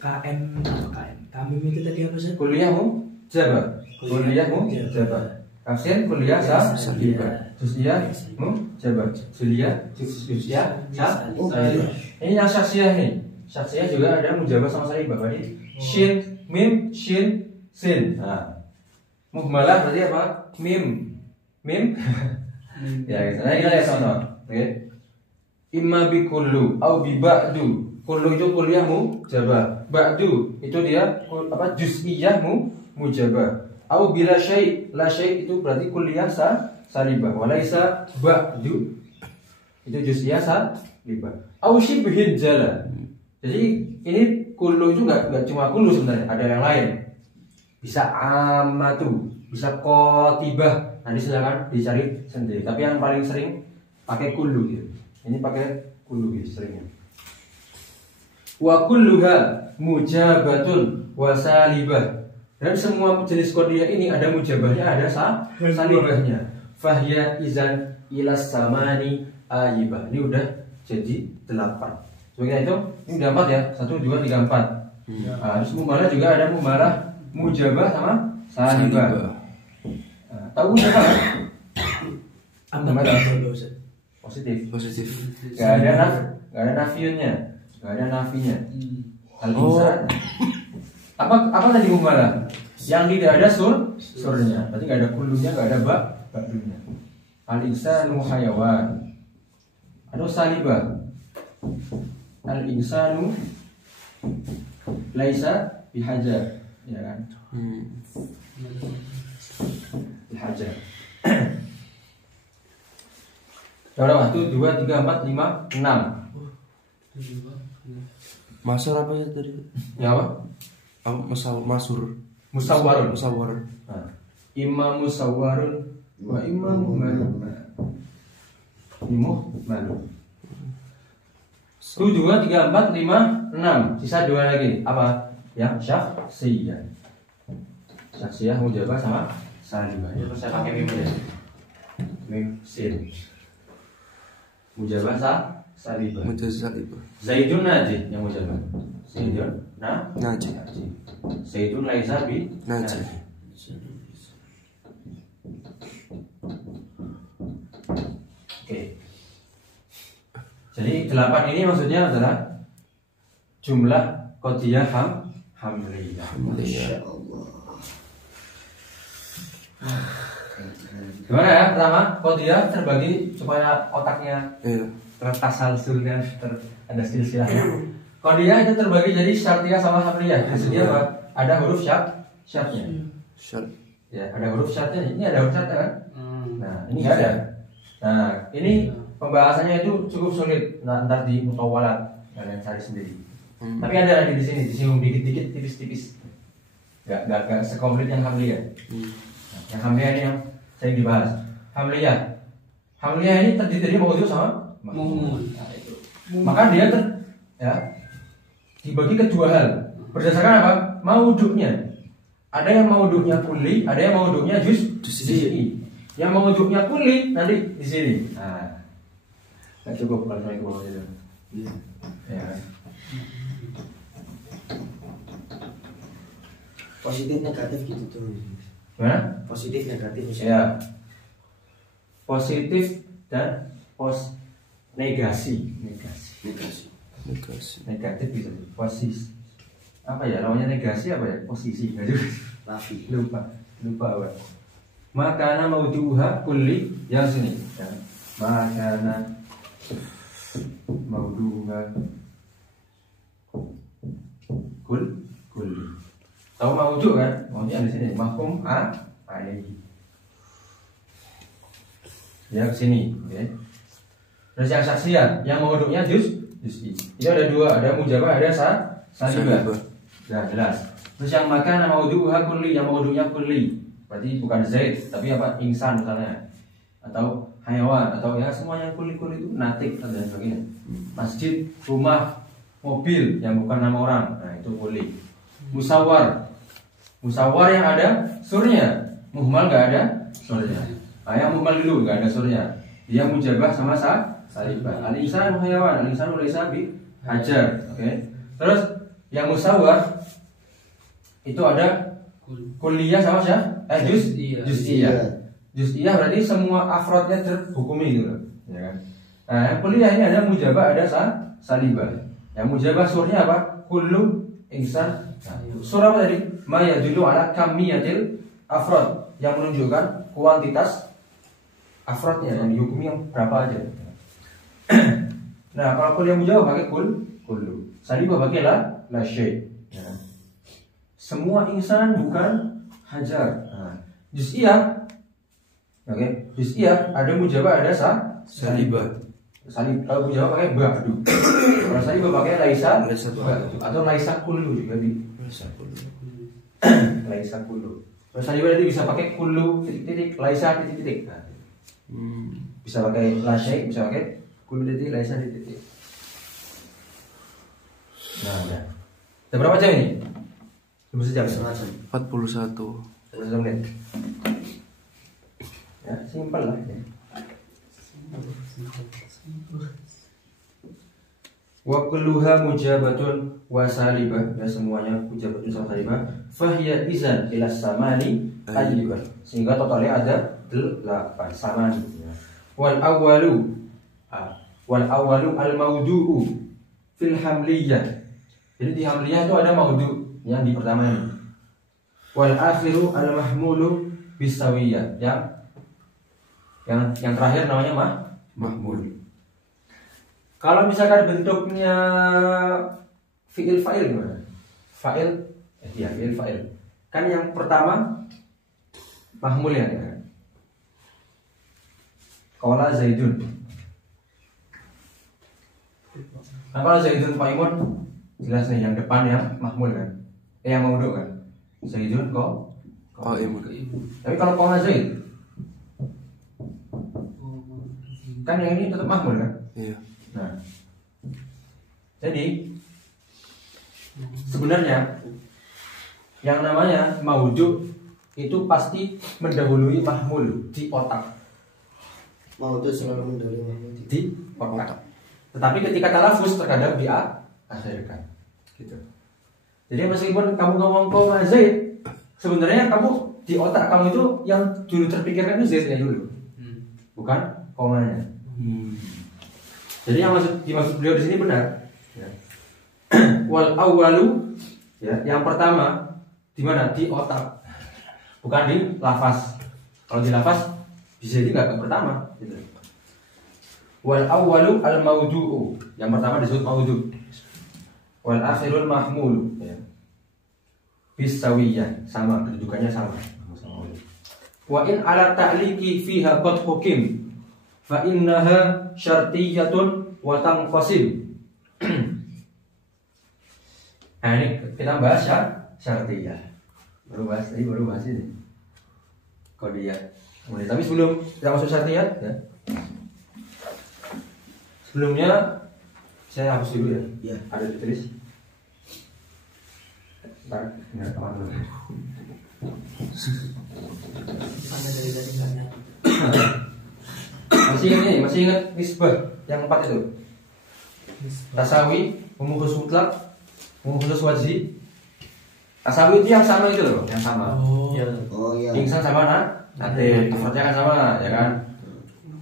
KM apa KM? Kamim itu tadi apa sih? Kuliahmu jaba. Kuliahmu jaba. Kafsin kuliah salibah. Juziahmu jaba. Juliah ini yang syaksiah nih. Syaksiah juga ada mujabah sama salibah. Berarti shin, mim, shin, sin. Nah, muhmalah berarti apa? Mim. Ya, nah ini kita contoh. Oke. Imma bi kullu au bi ba'du. Kullu itu kuliahmu jaba. Ba'du itu dia apa? Juz'iyahmu mujabah. Au bila syai', la syai' itu berarti kuliah salibah. Walaisa ba'du itu juz'iyah salibah. Au syibhin jala. Jadi ini kullu itu enggak cuma kullu sebenarnya, ada yang lain. Bisa amatu, bisa qatibah. Nanti silakan dicari sendiri. Tapi yang paling sering pakai kullu gitu. Ini pakai kullu gitu seringnya. Wa kulluha mujabatun wa salibah. Dan semua jenis kodiyah ini ada mujabahnya, ada salibahnya. Fahya izan ilas samani ayibah. Ini udah jadi 8. Sebagai itu, ini udah 4 ya. 1, 2, 3, 4. Nah, terus mumalah juga ada mumalah mujabah sama salibah. Nah, tahu apa? Apa Positif. Gak ada nafiunnya, gak ada nafinya. Al-insan. Apa tadi mumalah? Yang tidak ada surnya. Berarti gak ada kulunya, gak ada ba'dunya. Al-insanu hayawan. Atau salibah. Al-insanu laisa bihajar, ya kan? Bihajar. Berapa? 1, 2, 3, 4, 5, 6. Masur apa ya tadi? Ya apa? Apa masur? Musawwarun. Nah. Imam musawwarun wa imam malum. Malum. 1, 2, 3, 4, 5, 6. Sisa 2 lagi. Apa? Yang syakhsiyah. Syakhsiyah mujabah sama salibah. Terus saya pakai mim aja. Mim sin. Mujabah salibah. Mutasalibah. Zaidun najih yang mujabah. Zaidun Najih. Zaidun laisa bi Najih. Oke. Jadi 8 ini maksudnya adalah jumlah qadiyah hamliyah. Masya Gimana ya? Pertama, qadiyah terbagi supaya otaknya Iya. tertasalsul dan ada silsilahnya. Qadiyah itu terbagi jadi syartiyah sama hamliyah. Maksudnya apa? Ada huruf syartnya. Syar. Ya, ada huruf syartnya. Ini ada huruf syartnya kan? Nah, ini nggak ada. Nah, ini pembahasannya itu cukup sulit. Nah, ntar di mutawalat kalian cari sendiri. Tapi ada di sini disinggung dikit-dikit, tipis-tipis. Nggak sekomplit yang hamliyah. Nah, yang hamliyah ini yang saya dibahas. Hamliyah ini terdiri dari maudhu sama maf'ul. Nah, itu. Maka dia dibagi ke 2 hal. Berdasarkan apa? Maudhu'nya. Ada yang maudhu'nya kulli, ada yang maudhu'nya juz'i. Yang maudhu'nya kulli nanti di sini. Nah, nggak cukup kalau saya bawa itu. Ya. Positif negatif gitu tuh. Gimana? Positif negatif Ya. Positif dan negasi. Negasi. Negatif bisa posisi. Apa ya namanya negasi apa ya? Posisi. Nggak juga. Lafi. Lupa apa? Makana mauduha kulli yang sini. Ya. Makana mauduha kulli. Tahu maudu kan? Maudunya di sini mahkum alaihi. Ya ke sini, oke. Terus yang saksian, yang maudunya juz'i. Itu ada dua, ada mujabah, ada salibah. Nah, jelas. Terus yang makan mauduha kulli, yang maudunya kulli. Berarti bukan Zaid, tapi apa? Insan misalnya. Atau hayawan, atau ya semuanya kulli-kulli itu natik dan sebagainya. Masjid, rumah, mobil yang bukan nama orang. Nah, itu kulli. Musawwar. Musawwar yang ada surnya. Muhmal enggak ada surnya. Nah, yang muhmal dulu enggak ada surnya. Dia mujabah sama salibah. Al-insan hayawan, al-insan laysa bi hajar. Oke. Terus yang musawwar itu ada kulliyah sama juz'iyah. Juz'iyah berarti semua afrodnya terhukumi gitu, ya kan? Nah, yang kulliyah ini ada mujabah, ada salibah. Yang mujabah surnya apa? Kullu insan. Surah apa tadi? Ma yadullu ala kamiyatil afrod, yang menunjukkan kuantitas afrodnya yang dihukumi yang berapa aja. Nah, kalau kulliyah mujabah pakai kullu. Salibah pakai la syai'. Ya. Semua insan bukan hajar. Nah, juz'iyah. Oke, juz'iyah ada mujabah, ada salibah. Kalau mujabah pakai ba'du. Kalau salibah pakai laisa atau laisa kullu juga di. Laisa kullu. Kalau salibah nanti bisa pakai kullu titik-titik, laisa titik-titik. Nah, bisa pakai la syai', bisa pakai kullu titik, laisa titik-titik. Nah, ya. Udah berapa jam ini? Belum sejam. 41. 1 menit. Ya, simpel lah ya. Wa kulluha mujabatun wa salibah, ya semuanya mujabatun sama salibah. Fahiya izan ila samani ayyibah. Sehingga totalnya ada 8 samani. Ya. Wal awwalu al maudu'u fil hamliyah. Jadi di hamliyah itu ada maudu yang di pertama ini. Wal akhiru al mahmulu bisawiyah. Yang terakhir namanya mahmul. Kalau misalkan bentuknya fi'il fa'il gimana? Fi'il fa'il. Kan yang pertama mahmul ya. Qala Zaidun. Nah, kalau Zaidun qaimun jelas nih yang depan yang mahmul kan. Yang maudhu kan. Zaidun qaimun. Tapi kalau qala Zaid kan yang ini tetap mahmul kan? Iya. Nah, jadi sebenarnya yang namanya maudhu itu pasti mendahului mahmul di otak. Maudhu selalu mendahului mahmul Di otak. Tetapi ketika talafuz terkadang diakhirkan. Gitu. Jadi meskipun kamu ngomong qala Zaid, sebenarnya kamu di otak kamu itu yang dulu terpikirkan itu Zaidnya dulu. Bukan komanya. Jadi yang dimaksud beliau di sini benar. Ya. Wal awwalu, ya, yang pertama di mana? Di otak. Bukan di lafaz. Kalau di lafaz bisa jadi nggak pertama. Gitu. Wal awwalu al maudu'u, yang pertama disebut maudhu. Wal akhirul mahmul, ya. Bisawiyah, sama kedudukannya sama. Wa in ala ta'liqi fiha qad hukim fa innaha syartiyatun wa tanqasim. Nah, ini kita bahas syartiyah. Baru bahas ini. Qadiyah. Tapi sebelum kita masuk syartiyah, ya. Sebelumnya saya hapus dulu ya. Ya. Ada ditulis. Entar enggak kawan dulu. Masih ingat nisbah yang 4 itu? Tasawi, umum khusus mutlak, umum khusus wajhi. Tasawi itu yang sama itu loh, yang sama. Oh iya. Insan sama nanti afrodnya kan sama, ya kan?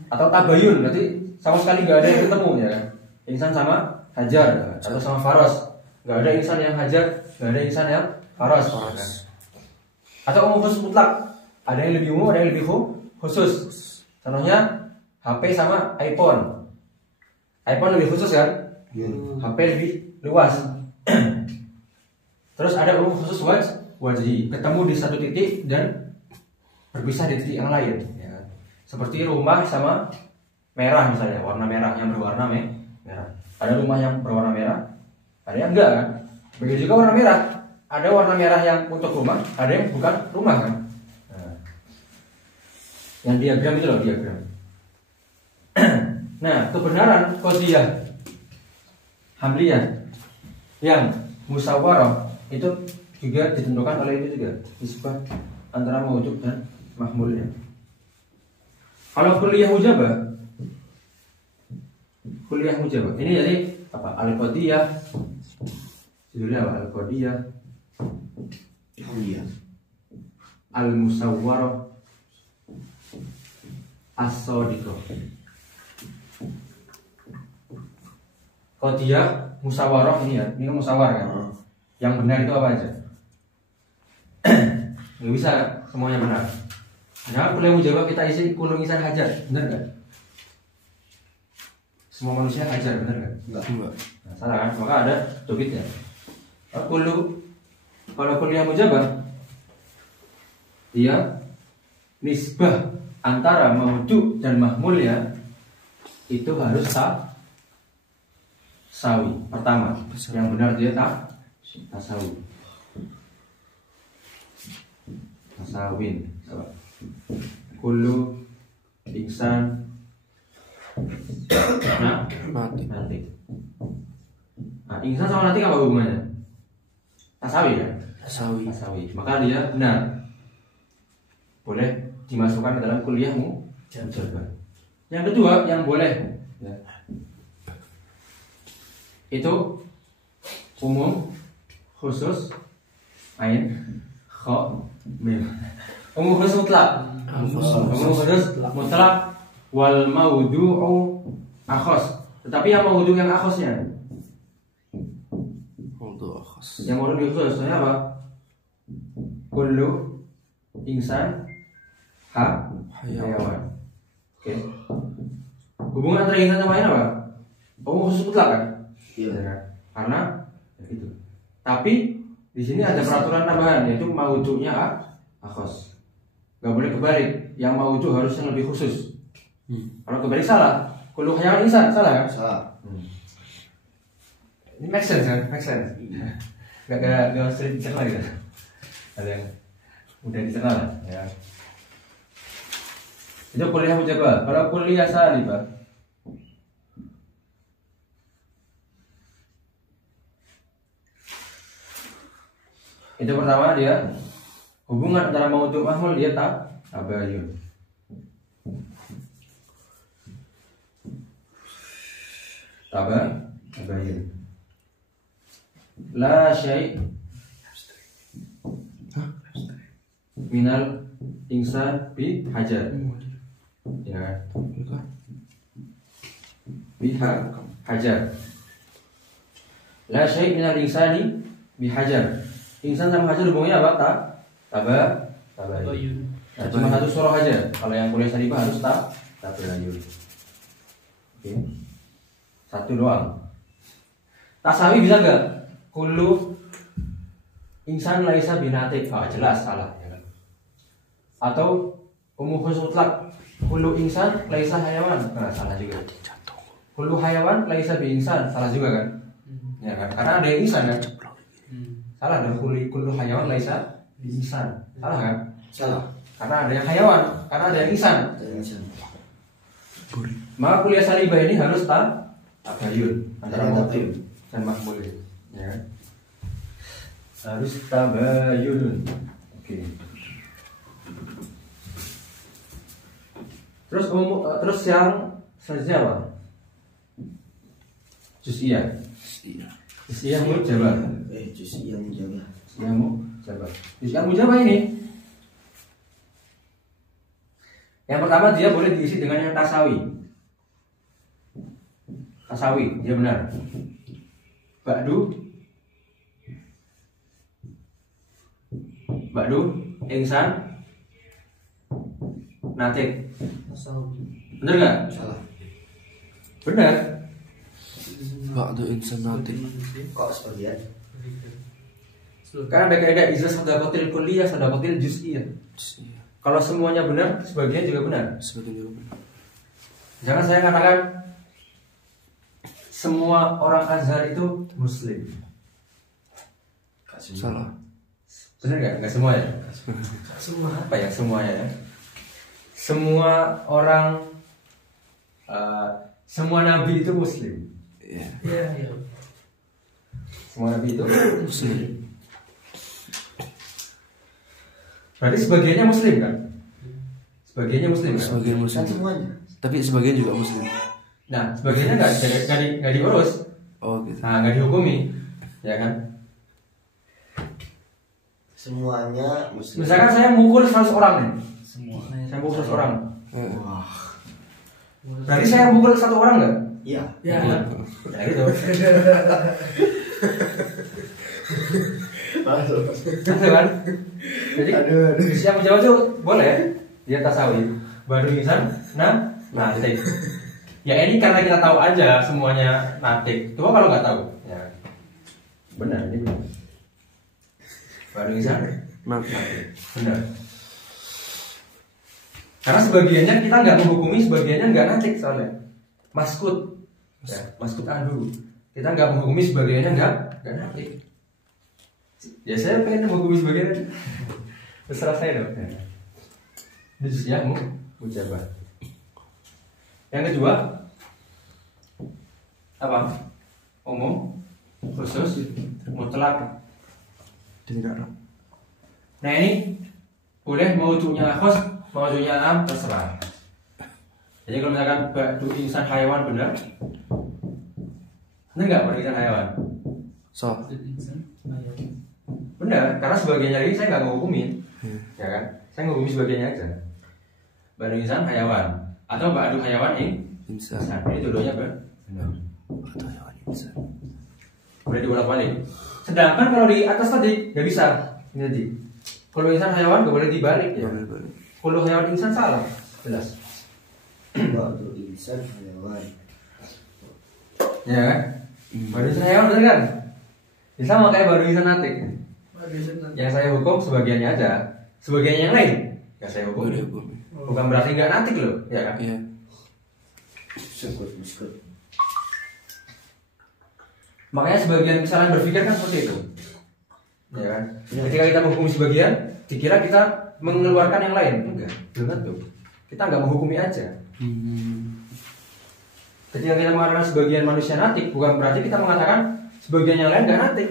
Atau tabayun, nanti sama sekali nggak ada yang ketemu, ya kan? Insan sama hajar atau sama faros, nggak ada insan yang hajar, nggak ada insan yang faros. Kan? Atau umum khusus mutlak, ada yang lebih umum, ada yang lebih khusus. Contohnya HP sama iPhone. iPhone lebih khusus kan, Iya. HP lebih luas. Terus ada huruf khusus wajhi, ketemu di satu titik dan berpisah di titik yang lain. Ya. Seperti rumah sama merah misalnya, warna merah yang berwarna merah. Ada rumah yang berwarna merah, ada yang enggak kan. Begitu juga warna merah. Ada warna merah yang untuk rumah, ada yang bukan rumah kan. Nah, yang diagram itu loh diagram. Nah, kebenaran qadhiyah hamliyah yang musyawarah itu juga ditentukan oleh itu juga nisbah antara mawjud dan mahmulnya. Kalau kuliah mujabah ini jadi apa? Al-qadhiyah. Judulnya apa? Al-qadhiyah Hamliyah. Al-musawwarah As-sadiqah. Qadhiyah musyawarah ini ya, ini kan musyawarah kan. Yang benar itu apa aja? Nggak bisa semuanya benar. Nah, kuliah mujabah kita isi kullu insan hajar, benar nggak? Semua manusia hajar, benar nggak? Enggak. Nah, salah kan? Maka ada dobitnya. Kalau kuliah mujabah, dia nisbah antara mawdu' dan mahmulnya itu harus tasawi. Pertama, yang benar dia tasawi. Tasawin. Kullu insan nanti. Nah, insan sama nanti apa hubungannya? Tasawi ya? Tasawi. Maka dia benar. Boleh dimasukkan ke dalam kuliahmu mujabah. Yang kedua yang boleh ya, itu umum, khusus, ain, kha, mim. Umum khusus mutlak. Umum khusus mutlak wal mawdu'u akhos. Tetapi yang mawdu' yang akhosnya. Yang mawdu' khususnya apa? Kullu insan hayawan. Oke. Hubungan antara insan sama hayawan apa? Umum khusus mutlak kan? Iya. Ya kan? Karena ya itu. Tapi di sini ada peraturan tambahan yaitu mawdu'nya akhos. Gak boleh kebalik. Yang mawdu' harus yang lebih khusus. Kalau kebalik salah. Kullu hayawan insan salah kan? Salah. Ini make sense kan? Make sense. Gak sering dicerna gitu. Ada yang udah dicerna lah ya. Itu kuliah mujabah. Kalau kuliah salibah, itu pertama dia hubungan antara mawdu' mahmul dia tabayun. Tabayun. La syai' minal insan bi hajar. Ya. Bi hajar. La syai' minal insani bi hajar. Insan sama hajar hubungannya apa? Tabayun. Nah, cuma satu surah aja. Kalau yang kuliah salibah harus tabayun. Oke. Satu doang. Tasawi bisa gak? Kullu insan laisa binatik. Jelas salah ya kan? Atau umum khusus mutlak. Kullu insan laisa hayawan. Nah, salah juga. Kullu hayawan laisa bi insan. Salah juga kan? Ya kan? Karena ada yang insan kan? Salah dong. Kullu hayawan laisa bi insan. Salah kan? Salah. Karena ada yang hayawan, karena ada yang insan. Maka kuliah salibah ini harus tabayun antara mawdu' dan mahmul. Ya. Harus tabayun. Oke. Terus yang selanjutnya apa? Juz'iyah. Juz'iyah mujabah. Juz'iyah mujabah. Juz'iyah mujabah. Juz'iyah mujabah ini yang pertama dia boleh diisi dengan yang tasawi. Tasawi, dia benar. Ba'du insan natik. Benar nggak? Salah. Benar. Ba'du insan natik. Kok sebagian? Karena ada kaidah izah sadaqatil kulliyah, sadaqatil juz'iyah. Iya. Kalau semuanya benar, sebagian juga benar. Sebagian juga benar. Jangan saya katakan semua orang Azhar itu Muslim. Salah. Benar nggak? Nggak semua ya? Semua. Apa ya semuanya ya? Semua orang, semua nabi itu Muslim. Iya. Iya. Semua nabi itu Muslim. berarti sebagiannya Muslim kan? Sebagiannya Muslim kan? Sebagian Kan muslim. semuanya. Tapi sebagian juga muslim. Nah, sebagiannya nggak diurus, Oh gitu. nah nggak dihukumi, ya kan? Semuanya muslim. Misalkan saya mukul 100 orang nih, saya mukul 100 orang, Wah. berarti saya mukul 1 orang nggak? Iya. Ya. Ya gitu. Masuk. Gitu kan? Jadi Aduh. siapa jawab tuh boleh dia tasawi baru insan natik. Ya ini karena kita tahu aja semuanya natik. Coba kalau nggak tahu, ya benar ini benar. Baru insan Natik. benar. Karena sebagiannya kita nggak menghukumi, sebagiannya nggak natik soalnya maskut, ya, maskut adu. Kita nggak menghukumi sebagiannya nggak natik. Ya saya pengen menghukumi sebagiannya. Terserah saya dong. Ini justru mujabah. Yang kedua apa? Umum, khusus, mutlak. Tidak. Nah ini boleh maujunya khos, maujunya am terserah. Jadi kalau misalkan ba'du insan hayawan benar nggak ba'du insan hayawan? So. Benar, karena sebagiannya ini saya nggak ngehukumin, ya kan? Saya ngehukumi sebagiannya aja. Ba'du insan hayawan atau ba'du hayawan Insan. insan. Ini dua-duanya benar. Atau hewan insan. Boleh dibolak-balik. Sedangkan kalau di atas tadi nggak bisa. Ini tadi. Kalau insan hayawan nggak boleh dibalik ya. Boleh. Kalau hayawan insan salah, jelas. Ba'du insan hayawan. Ya kan? Baru insan hayawan bener kan? Ya sama kayak baru insan natik. Yang saya hukum sebagiannya aja, sebagian yang lain nggak saya hukum. Boleh hukum. Bukan berarti nggak natik loh, ya kan? Iya. Sekut muskut. Makanya sebagian kesalahan berpikir kan seperti itu, ya kan? Ketika kita menghukumi sebagian, dikira kita mengeluarkan yang lain, enggak, belum tentu. Kita nggak menghukumi aja. Ketika kita mengatakan sebagian manusia natik, bukan berarti kita mengatakan sebagian yang lain nggak natik.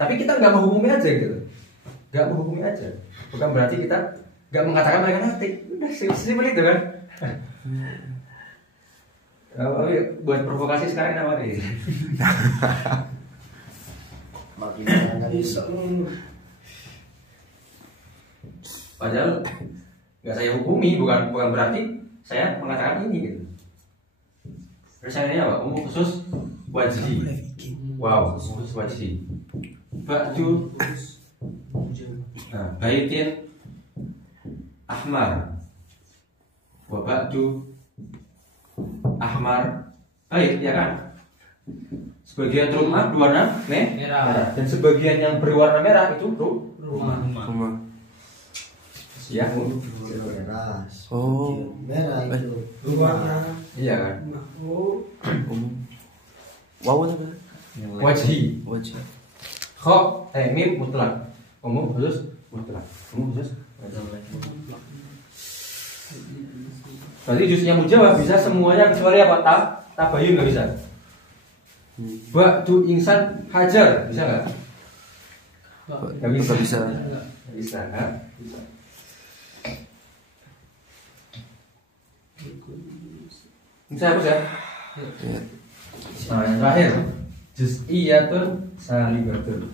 Tapi kita nggak menghukumi aja gitu, nggak menghukumi aja. Bukan berarti kita nggak mengatakan mereka natik. Udah simpel itu kan. Buat provokasi sekarang apa nih? Makin sangat. Padahal nggak saya hukumi, bukan berarti saya mengatakan ini gitu. Terus yang ini apa? Umum khusus wajib. Wow, khusus wajib. Ba'du baitin ahmar wa ba'du ahmar bait, ya kan? Sebagian rumah berwarna merah dan sebagian yang berwarna merah itu rumah. Ya, Merah. Oh. Merah itu. Warna. iya kan? Umum. Wawan apa? Wajhi. Wajib. Kho, mim mutlak. Umum khusus mutlak. Umum khusus. Berarti jusnya mujawab bisa semuanya kecuali apa? Tabayun nggak bisa. Ba'du insan hajar bisa nggak? Nggak bisa. Bisa. Nggak bisa. Nggak bisa. Bisa hapus ya? Iya. Nah yang terakhir juz'iyatun salibatun.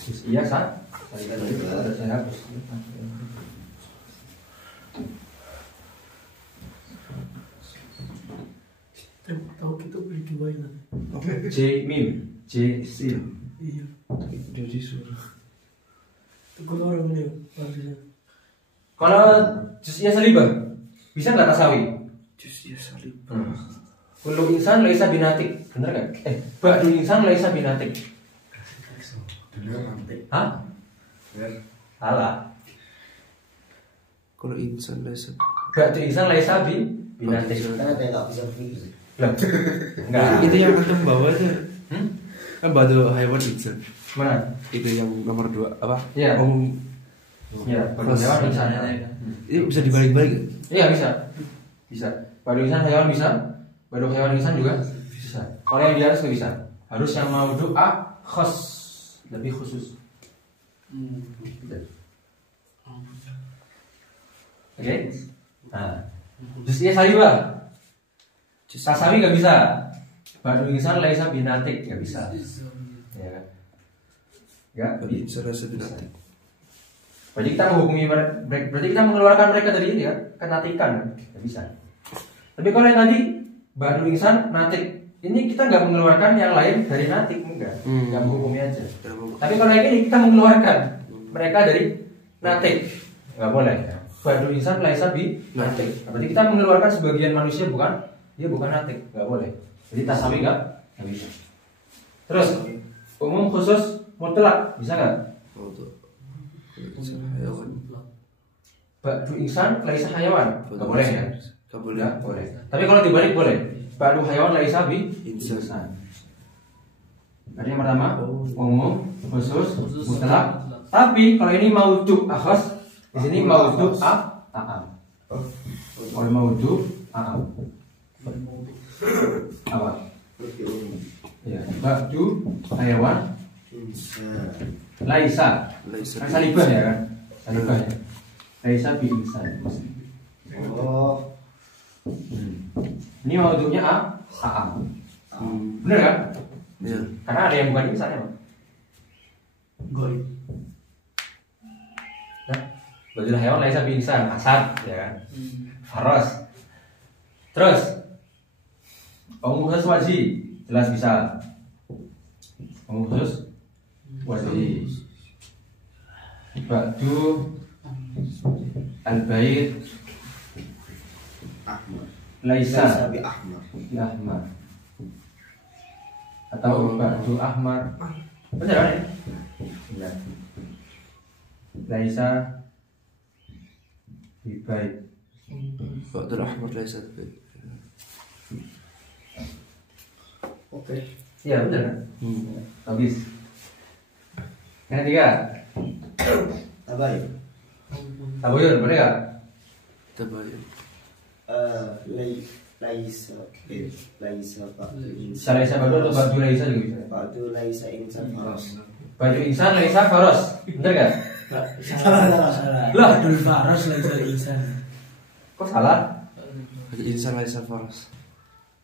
Juz'iyah salibatun. Sudah saya hapus. Tahu kita beli dua ini. J mim J sin. Iya. Jadi suruh. Tukul orang ini harusnya. Kalau juz'iyah salibah bisa nggak tasawi? Jus ya salib. Kullu insan laisa binatik. Bener enggak? Ba'du insan laisa binatik. Bener nanti. Hah? Bener. Salah. Kalau insan laisa. Ba'du insan laisa binatik. Karena dia nggak bisa pikir. Lah. Enggak. Itu yang antum bawa aja. Hmm? Kan badu hewan insan. Mana? Itu yang nomor 2 apa? Iya. Umum. Iya, ba'du hewan insan. Itu bisa dibalik-balik kan? Iya bisa. Bisa. Ba'du insan hewan bisa. Ba'du hewan insan juga bisa. Kalau yang di atas nggak bisa. Harus yang maudhu khos, lebih khusus. Oke. Nah, jusnya sayuwa. Tasawi nggak bisa. Ba'du insan laisa binatik nggak bisa. Ya kan? Ya, Badu insan laisa binatik. berarti kita menghukumi mereka, berarti kita mengeluarkan mereka dari ini ya, kenatikan, nggak bisa. Tapi kalau yang tadi ba'du insan natik, ini kita nggak mengeluarkan yang lain dari natik, enggak menghukumi aja. Tapi kalau yang ini kita mengeluarkan mereka dari natik, nggak boleh. Ba'du insan laisa binatik. Berarti kita mengeluarkan sebagian manusia bukan, dia bukan natik, nggak boleh. Jadi tasawi nggak bisa. Terus umum khusus mutlak bisa nggak? Insan hewan. Ba'du insan laisa hayawan. Enggak boleh ya? Enggak boleh. Enggak boleh. Tapi kalau dibalik boleh. Ba'du hayawan laisa Insan. insan. Jadi yang pertama umum, khusus, mutlak. Tapi kalau ini maudhu akhas, di sini maudhu a'am. Kalau maudhu a'am. Apa? Lebih umum. Ya, ba'du hayawan Insan. laisa. Laisa. Kan salibah ya kan? Salibah ya. Laisa bi insan. Oh. Ini maudhunya a'am. Bener kan? Iya. Karena ada yang bukan insan ya, Pak. Goib. Nah, ba'du hayawan laisa bi insan, asad ya kan? Faras. Terus umum khusus wajib jelas bisa. Umum khusus wajib. Ba'du al-bait Ahmad. laisa Bi Ahmad. bi ahmar. Atau ba'du ahmar. Benar kan ya? Benar. Laisa bi bait. Ba'dul ahmar laisa bi. Oke. Iya benar kan? Habis. Yang ketiga, Tabayun. tabayun boleh nggak? Tabayun. Laisa ba'du Bisa insan. laisa ba'du atau ba'du laisa juga bisa. Ba'du laisa insan faras. Ba'du insan laisa faros. Benar nggak? Salah. Lah. Ba'dul faras laisa insan. Kok salah? Insan laisa faras.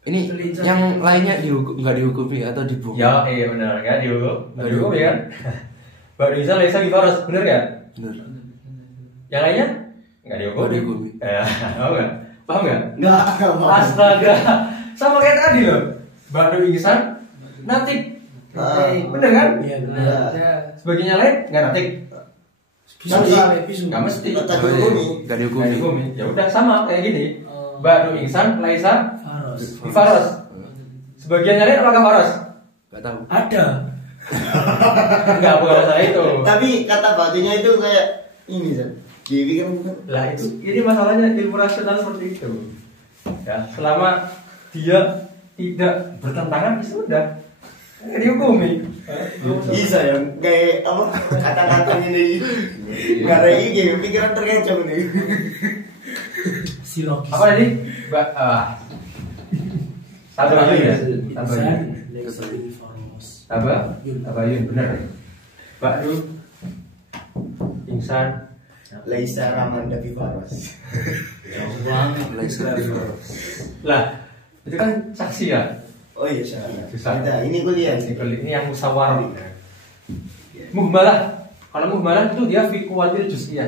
Ini yang lainnya dihukum nggak dihukumi atau dibuang? Ya, iya benar kan dihukum. Nggak dihukum ya kan? Ba'du insan laisa bi faros. Benar nggak? Benar. Yang lainnya nggak dihukum. Nggak dihukumi. Ya, tahu nggak? Paham nggak? Enggak mau. Astaga, sama kayak tadi loh. Ba'du insan natik. Bener kan? Iya Iya. benar. Sebagian yang lain nggak natik. Pisu. Nggak mesti. Tetap dihukumi. Nggak Nggak dihukumi. dihukumi. Ya udah sama kayak gini. Ba'du insan laisa Faros. bi faros. Sebagian yang lain apakah faros? Nggak tahu. Ada. Enggak, bukan masalah itu. Tapi kata batunya itu kayak ini kan. Dewi kan Lah itu ini masalahnya ilmu rasional seperti itu. Ya, selama dia tidak bertentangan ya sudah nggak dihukumi. bisa ya kayak apa kata-kata ini nggak ada ini pikiran terkecoh nih. Silogis. Apa tadi? Tabayun ya? Tabayun. Laisa bi faros. Tabayun benar. Ba'du insan Laisa Ramanda bi faras. Laisa bi faras. lah itu kan saksi ya. Oh iya salah. Susah. Nah, ini kuliah. Ini yang musyawarah. Muhmalah. Kalau muhmalah itu dia fi kuwatil juz'iyah.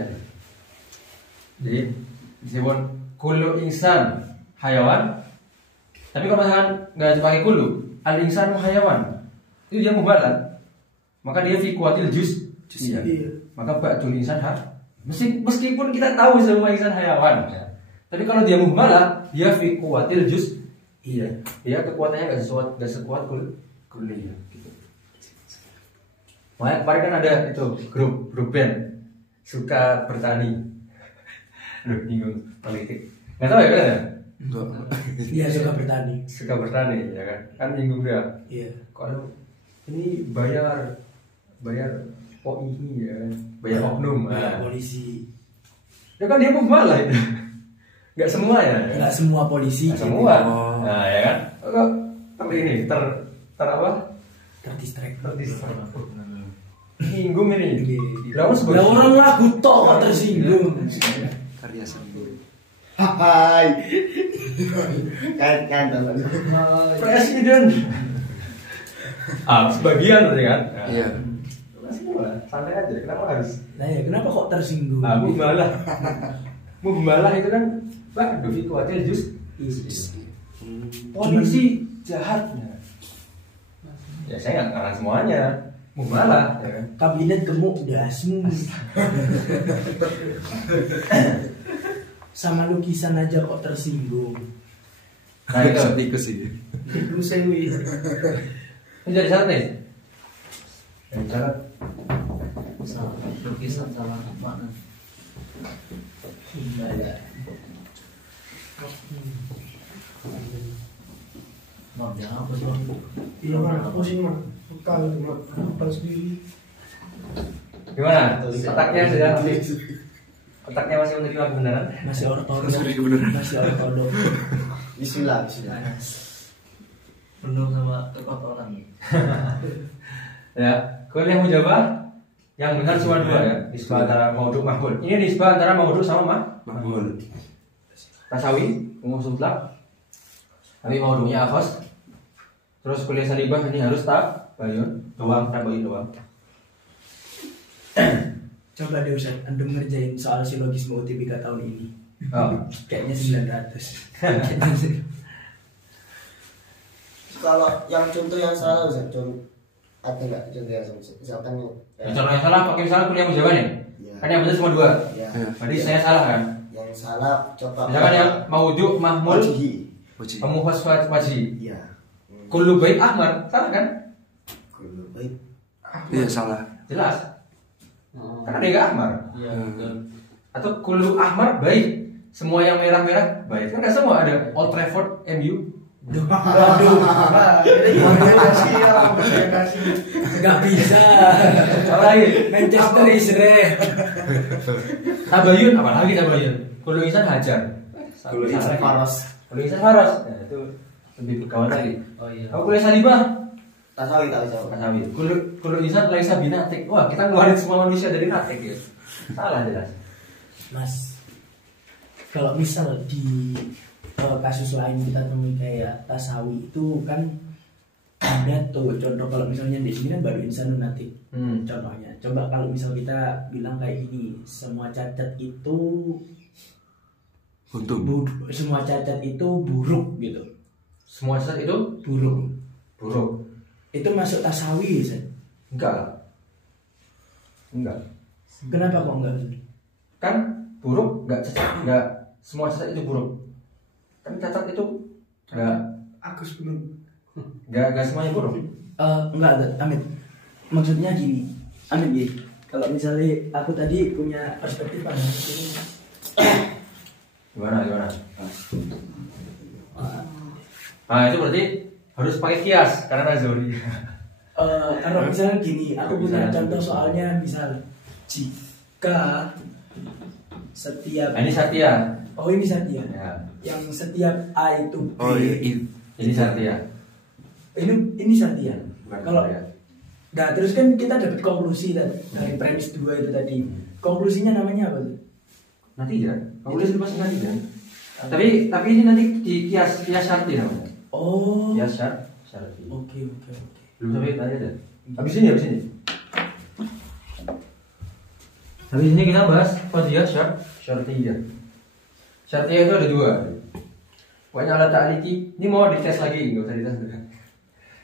Jadi disebut kullu insan hayawan. Tapi kalau misalkan nggak dipakai kullu, al insan hayawan. Itu dia muhmalah. Maka dia fi kuwatil juz'iyah. Maka ba'dul insan meskipun kita tahu semua insan hayawan. Ya. Tapi kalau dia muhmalah, dia fi kuwatil juz'iyah. Iya. Dia kekuatannya nggak sekuat kuliah gitu. Makanya kemarin kan ada itu grup band suka bertani. Aduh, bingung politik. Nggak tahu ya kan ya? Iya, suka bertani. Suka bertani ya kan? Kan bingung dia. Iya. Kalau ini bayar POI ya kan? Bayar oknum. Bayar Nah. polisi. Ya kan dia pembalap itu. Nggak semua ya. Nggak semua polisi. Nggak semua. Oh. Nah ya kan? Kok ini ter apa? Terdistract. Nyinggung ini. Iya. Lawan sebagai Lah orang lagu tok kok tersinggung. Karya seni. Hai. Kan presiden. Sebagian berarti kan? Iya. Nggak semua. Santai aja. Kenapa harus? Nah ya, kenapa kok tersinggung? Muhmalah itu kan Pak Dovi kuatir jus polisi jahatnya. Ya saya nggak ngarang semuanya. Muhmalah ya kan. Kabinet gemuk dasmu. Sama lukisan aja kok tersinggung. Nah itu Tikus ini. Itu sewi. ini jadi syarat nih. Jadi syarat. Lukisan sama makna. Bang, jangan apa bang? Iya mah, aku sih mah. Kalau cuma apa sendiri. Gimana? Otaknya sudah otaknya masih menerima kebenaran? Masih ortodok. Kebenaran. Masih ortodok. Bismillah. Penuh sama kekotoran. Ya, kuliah mujabah yang benar cuma dua ya, nisbah antara maudhu mahmud. Ini nisbah antara maudhu sama Mahmud. tasawi, umum mutlak. Tapi maudhunya akhos. Terus kuliah salibah ini harus tabayun doang, tabayun doang. Coba deh Ustaz, Anda ngerjain soal silogisme UTBK tahun ini. Oh. Kayaknya 900. Kalau yang contoh yang salah Ustaz, ada nggak contoh yang salah? Misalkan Contoh yang salah pakai misalnya kuliah mujabah nih. Ya. Kan yang benar cuma dua. Ya. Berarti saya salah kan? Yang salah coba. Misalkan yang maudhu mahmud, Wajhi. kamu wajhi. Iya. Kullu bait ahmar, salah kan? Kullu bait. Iya salah. Jelas. Karena dia nggak ahmar. Iya, Hmm. betul. Atau kullu ahmar baik. Semua yang merah-merah baik. Kan nggak semua ada Old Trafford MU. Waduh. Gak bisa. Apa lagi? Manchester Israel. Tabayun, apa lagi tabayun? Kullu insan hajar. Kullu insan faros. Kullu insan faros. Nah, itu lebih berkawan lagi. Oh iya. Kalau kuliah salibah, Tasawi tak bisa. tasawi. Kullu insan laisa binatik. Wah, kita ngeluarin semua manusia dari natik ya. Salah jelas. Mas, kalau misal di kasus lain kita temui kayak tasawi itu kan ada tuh contoh, kalau misalnya di sini kan baru insanun natik. Contohnya, coba kalau misal kita bilang kayak gini, semua cacat itu Untung. semua cacat itu buruk gitu. Semua cacat itu buruk. Itu masuk tasawi ya? Enggak lah. Enggak. Kenapa kok enggak? Kan buruk enggak cacat, enggak semua cacat itu buruk. Kan cacat itu enggak Agus belum. enggak semuanya buruk. Enggak ada, Amit. Maksudnya gini, Amit gini. Kalau misalnya aku tadi punya perspektif pandangan ini. Gimana? Nah, itu berarti harus pakai kias karena nazari. Kalau misalnya gini, aku punya Misalnya. contoh soalnya misal jika setiap Nah, ini Satya. oh ini Satya, Ya. yang setiap A itu B, Oh iya. Ini Satya. ini Satya. Bukan Kalau Satya. nah terus kan kita dapat konklusi dari premis 2 itu tadi. Konklusinya namanya apa tuh? Nanti ya. Kamu lihat pasti nanti ya. Tapi ini nanti di kias syarti namanya. Oh. Kias syarti. Oke. Belum sampai tanya deh. Habis ini. Habis ini kita bahas qadiyah syartiyah. Syartiyah itu ada dua. Pokoknya alat ta'liki. Ini mau dites lagi, enggak usah dites dulu.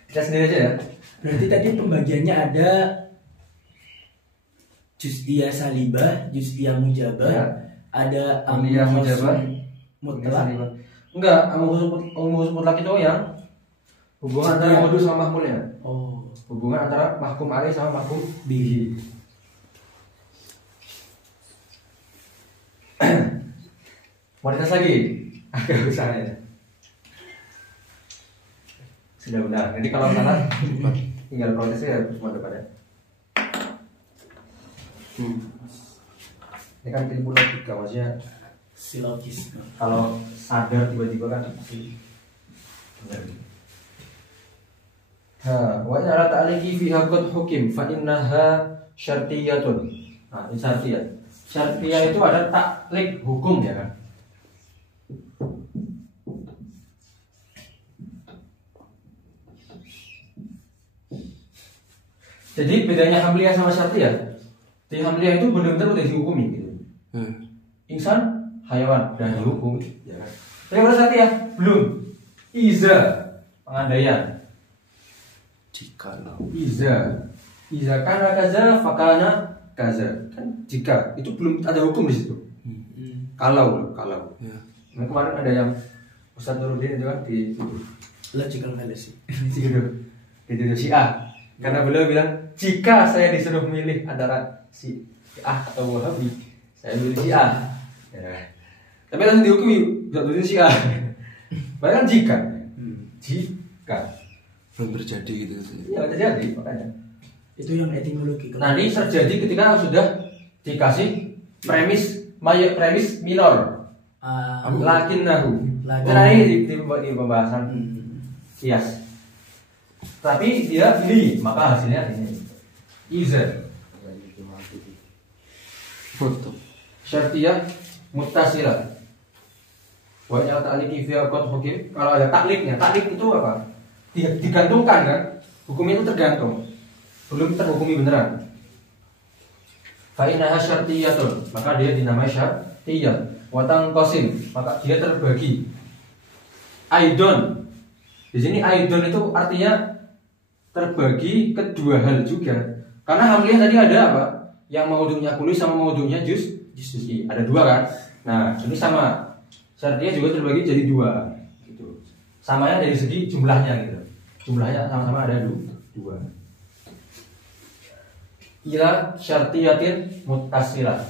Dites sendiri aja ya. Berarti tadi pembagiannya ada juz'iyah salibah, juz'iyah mujabah, Ya. ada Kuliah mujabah, mutlak, Enggak, umum mutlak itu yang hubungan antara modus sama mahmulnya. Oh. Hubungan antara mahkum alaih sama mahkum bihi. Mau dites lagi? Agak besar ya. Sudah benar. Jadi kalau salah tinggal prosesnya ya cuma depannya. Ini kan ilmu logika, maksudnya Silogis. kalau sadar tiba-tiba kan pasti benar. Wa in ala ta'liqi fiha qad hukim fa innaha syartiyatun. Nah, ini syartiyah. Syartiyah itu ada taklik hukum ya kan. Jadi bedanya hamliyah sama syartiyah. Di hamliyah itu benar-benar udah dihukumi gitu. Insan, hayawan dan dihukumi ya kan. Tapi pada syartiyah belum. Iza pengandaian. Jikalau. Iza kana kaza fakana kaza. Kan jika itu belum ada hukum di situ. Kalau. Ya. Nah, kemarin ada yang Ustaz Nuruddin itu kan di Logical fallacy. di Syiah. Karena beliau bilang jika saya disuruh milih antara si A atau Wahabi, saya milih Syiah. Ya. Tapi langsung dihukumi tidak milih Syiah. Bahkan jika Belum terjadi gitu. ya terjadi makanya. Itu yang etimologi. Nanti terjadi ketika sudah dikasih premis minor. Lakinnahu. Terakhir di pembahasan kias. Tapi dia li, maka hasilnya ini. Iza. Foto. Syartiyah muttasilah. Wa ya ta'liqi fi aqd hukum. Kalau ada takliknya, taklik itu apa? Digantungkan kan? Hukumnya itu tergantung. Belum terhukumi beneran. Fa innaha syartiyatun, maka dia dinamai syartiyah. Wa tanqasim, maka dia terbagi. Aidon. Di sini aidon itu artinya terbagi kedua hal juga. Karena hamliyah tadi ada apa? Yang maudhu'nya kulli sama maudhu'nya juz'i. Ada dua kan? Nah, ini sama. Syartiyah juga terbagi jadi dua gitu. Samanya dari segi jumlahnya gitu. Jumlahnya sama-sama ada dua. Ila syartiyatin muttasilah.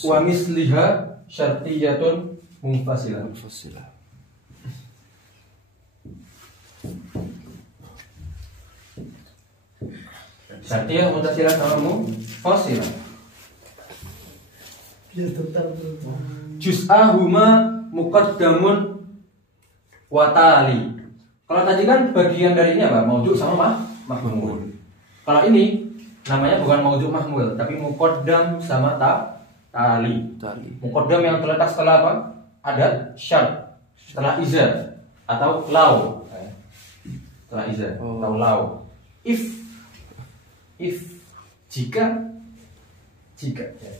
Wa misliha syartiyatun munfasilah. Syartiyah muttasilah sama munfasilah. Juz'ahuma muqaddamun wa tali. Kalau tadi kan bagian dari ini apa? Maudhu' sama mahmul. Kalau ini namanya bukan maudhu' mahmul, tapi muqaddam sama tali. Muqaddam yang terletak setelah apa? Ada syart, setelah iza atau lau. Setelah iza atau lau. If jika ya.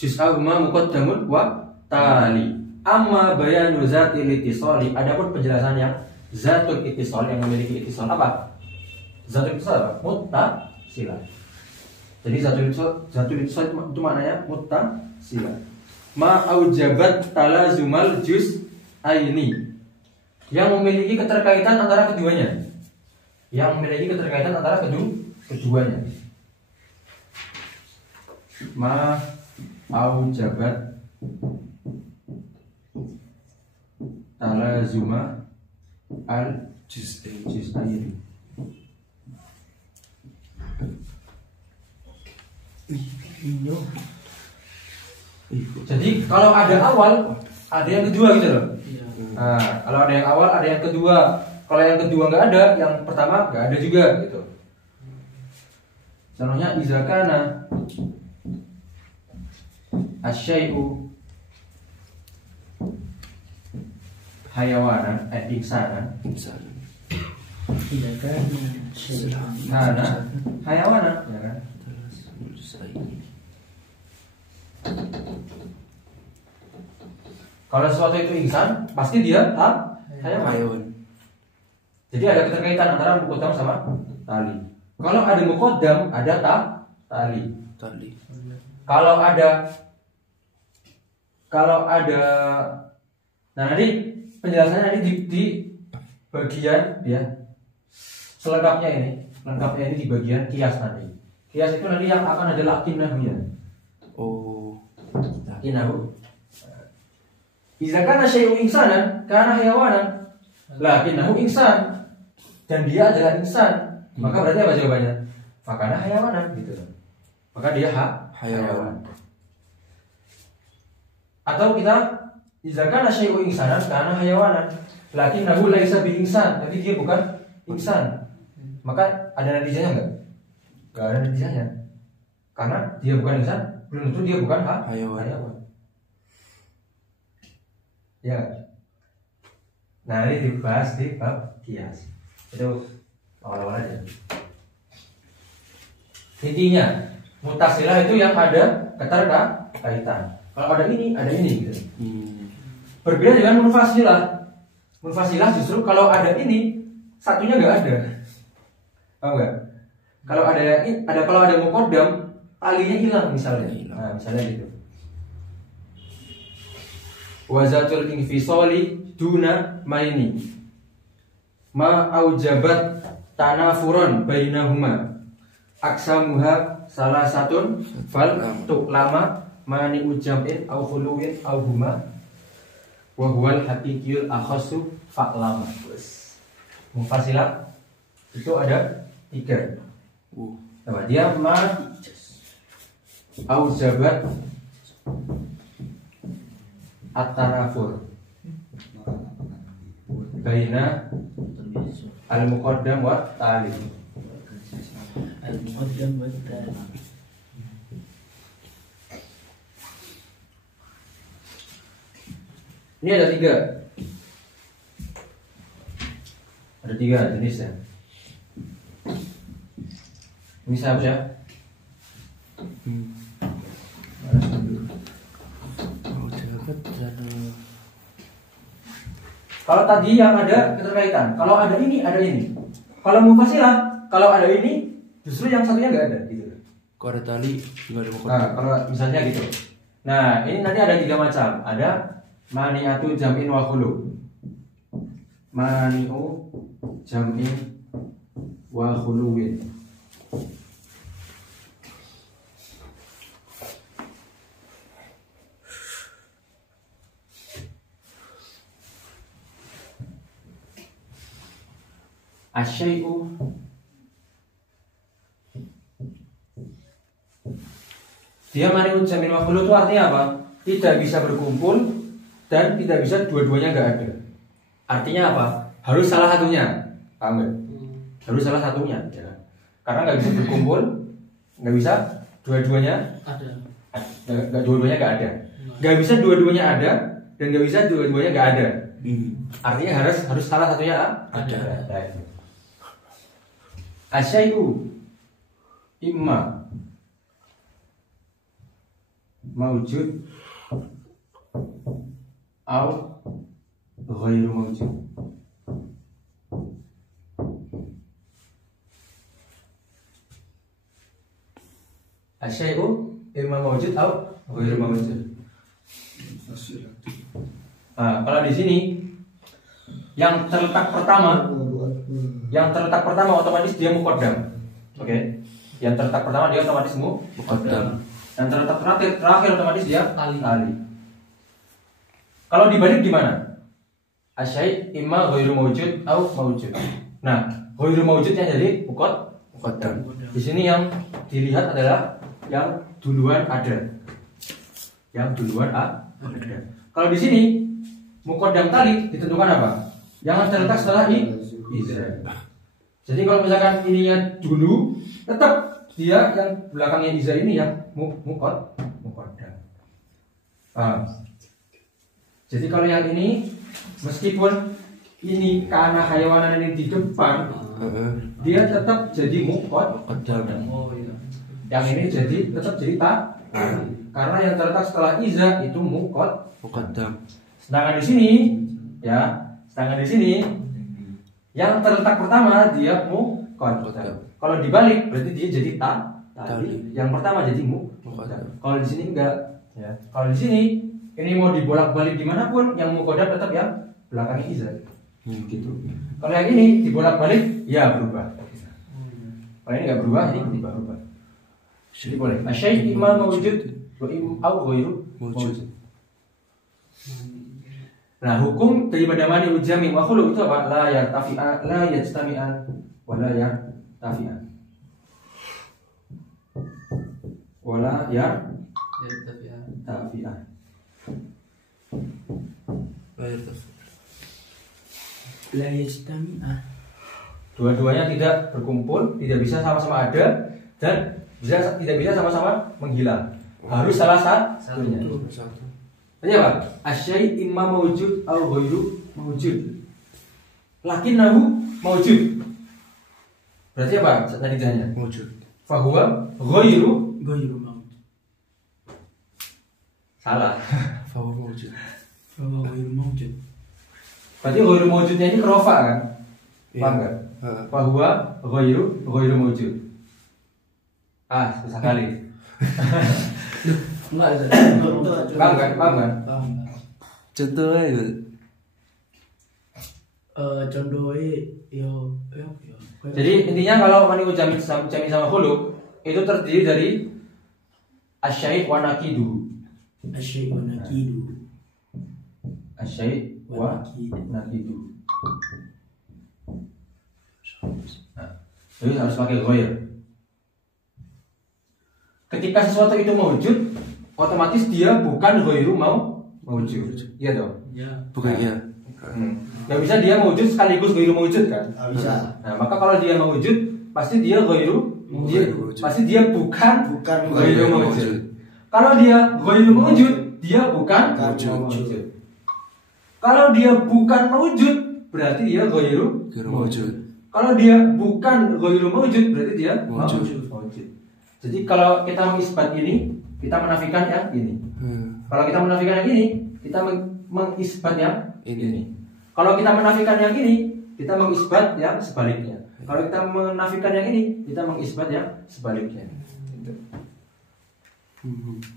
Juz'ahuma muqaddamun wa tali. Amma bayanu zatil ittisali, adapun penjelasan yang zatul ittisal yang memiliki ittisal apa? Zatul ittisal apa? Muttasilah. Jadi zatul ittisal itu maknanya muttasilah. Ma aujabat talazumal juz'aini, yang memiliki keterkaitan antara keduanya. Yang memiliki keterkaitan antara keduanya. Ma aujabat talazuma al juz'aini. Jadi kalau ada awal, ada yang kedua gitu loh. Nah, kalau ada yang awal, ada yang kedua. Kalau yang kedua nggak ada, yang pertama nggak ada juga gitu. Contohnya izakana asyai'u hayawana insana kana hayawana ya kan. Kalau sesuatu itu insan, pasti dia hayawan. Jadi ada keterkaitan antara muqaddam sama tali. Kalau ada muqaddam, ada tali. Tali. Kalau ada, nah nanti penjelasannya nanti di bagian ya selengkapnya ini di bagian kias nanti. Kias itu nanti yang akan ada lakinahnya. Oh. Lakinahu. Idza kana syai'un insanan kana hayawanan. Lakinahu insan. Dan dia adalah insan. Maka berarti apa jawabannya? Fakana hayawanan gitu. Maka dia hayawan. Atau kita idza kana syai'un insanan kana hayawanan. Lakinahu laisa bi insan. Tapi dia bukan insan. Maka ada natijanya enggak? Enggak ada natijanya. Karena dia bukan insan, belum tentu dia bukan hayawan. Ya. Nah, ini dibahas di bab kias. Itu awal-awal aja. Intinya, mutasilah itu yang ada keterkaitan. Kalau ada ini gitu. Berbeda dengan munfasilah. Munfasilah justru kalau ada ini, satunya nggak ada. Paham nggak? Kalau ada muqaddam, talinya hilang misalnya. Nah, misalnya gitu. Wazatul infisali duna maini ma aujabat tanafuron bainahuma aksamuha salah satun fal tuklama mani ujam'in au khuluwin au huma wa huwal haqiqiyul akhasu fa'lama. Mufasilah itu ada 3. Apa dia? Ma aujabat at-tanafur baina al-muqaddam wa tali. Al-muqaddam wa tali. Ini ada 3. Ada 3 jenisnya. Ini siapa ya? Kalau tadi yang ada keterkaitan, kalau ada ini, ada ini. Kalau mufasilah, kalau ada ini, justru yang satunya nggak ada, gitu. Kalau ada tali, nggak ada muqaddam. Nah, kalau misalnya gitu. Nah, ini nanti ada 3 macam. Ada mani'atu jam'in wa khulu. Mani'u jam'in wa khuluwin. Asyai'u dia mani'u jam'in wa khulu itu artinya apa? Tidak bisa berkumpul dan tidak bisa dua-duanya nggak ada. Artinya apa? Harus salah satunya. Paham nggak? Harus salah satunya ya. Karena nggak bisa berkumpul, nggak bisa dua-duanya Ada. nggak dua-duanya nggak ada. Nggak bisa dua-duanya ada dan nggak bisa dua-duanya nggak ada. Artinya harus salah satunya ada. Asyai'u imma mawjud au ghairu mawjud. Asyai'u imma mawjud au ghairu mawjud. Nah, kalau di sini yang terletak pertama otomatis dia muqaddam. Oke. Yang terletak pertama dia otomatis muqaddam. Yang terletak terakhir otomatis dia tali. Kalau dibalik gimana? Asyai' imma ghairu mawjud au mawjud. Nah, ghairu mawjudnya jadi muqaddam. Di sini yang dilihat adalah yang duluan ada. Yang duluan ada. Kalau di sini muqaddam tali ditentukan apa? Yang terletak setelah iza. Jadi kalau misalkan ininya dulu, tetap dia yang belakangnya iza ini yang muqaddam. Jadi kalau yang ini meskipun ini karena hayawanan ini di depan, dia tetap jadi muqaddam. Oh iya. Yang ini jadi tetap jadi karena yang terletak setelah iza itu muqaddam. Muqaddam. Sedangkan di sini Yang terletak pertama dia muqaddam. Kalau dibalik berarti dia jadi tali. Yang pertama jadi muqaddam. Kalau di sini enggak, ya. Kalau di sini ini mau dibolak-balik dimanapun, yang muqaddam tetap yang belakangnya iza. Gitu. Kalau yang ini dibolak-balik, ya berubah. Kalau ini nggak berubah, ini berubah. Jadi boleh. Asyai imma mawujud wa au ghairu mawujud. Nah, hukum daripada mani ujami wa khulu itu apa? La yartafi'an, la yajtami'an, wa la yartafi'an. Wa la yartafi'an. La yajtami'ah. Dua-duanya tidak berkumpul, tidak bisa sama-sama ada, dan tidak bisa sama-sama menghilang. Harus salah satunya. Tadi apa? Asyai imma mawujud au ghairu mawujud. Lakinnahu mawujud. Berarti apa? Tadi tanya. Mawujud. Fahuwa ghairu mawujud. salah. Fahuwa mawujud. Fahuwa ghairu mawujud. Berarti ghairu mawujudnya ini rofa kan? Paham enggak? Fahuwa ghairu mawujud. Susah kali. Enggak, Paham kan? Contohnya gitu. Contohnya yo. Jadi intinya kalau mani ujami sama hulu itu terdiri dari asyai wa naqidu. Asyai wa naqidu. Asyai wa naqidu. Nah, jadi harus pakai ghair. Ketika sesuatu itu mewujud, otomatis dia bukan ghairu mawujud. Iya dong? Ya. Bukan ya. Gak bisa dia mewujud sekaligus ghairu mawujud kan? Bisa. Nah, maka kalau dia mewujud, pasti dia ghairu, pasti dia bukan ghairu mawujud. Kalau dia ghairu mawujud, dia bukan mawujud. Kalau dia bukan mawujud, berarti dia ghairu mawujud. Kalau dia bukan ghairu mawujud, berarti dia Mawujud. mawujud. Jadi kalau kita mengisbat ini, kita menafikan yang ini. Kalau kita menafikan yang ini, kita mengisbat yang ini. Kalau kita menafikan yang ini, kita mengisbat yang sebaliknya. Kalau kita menafikan yang ini, kita mengisbat yang sebaliknya. Gitu.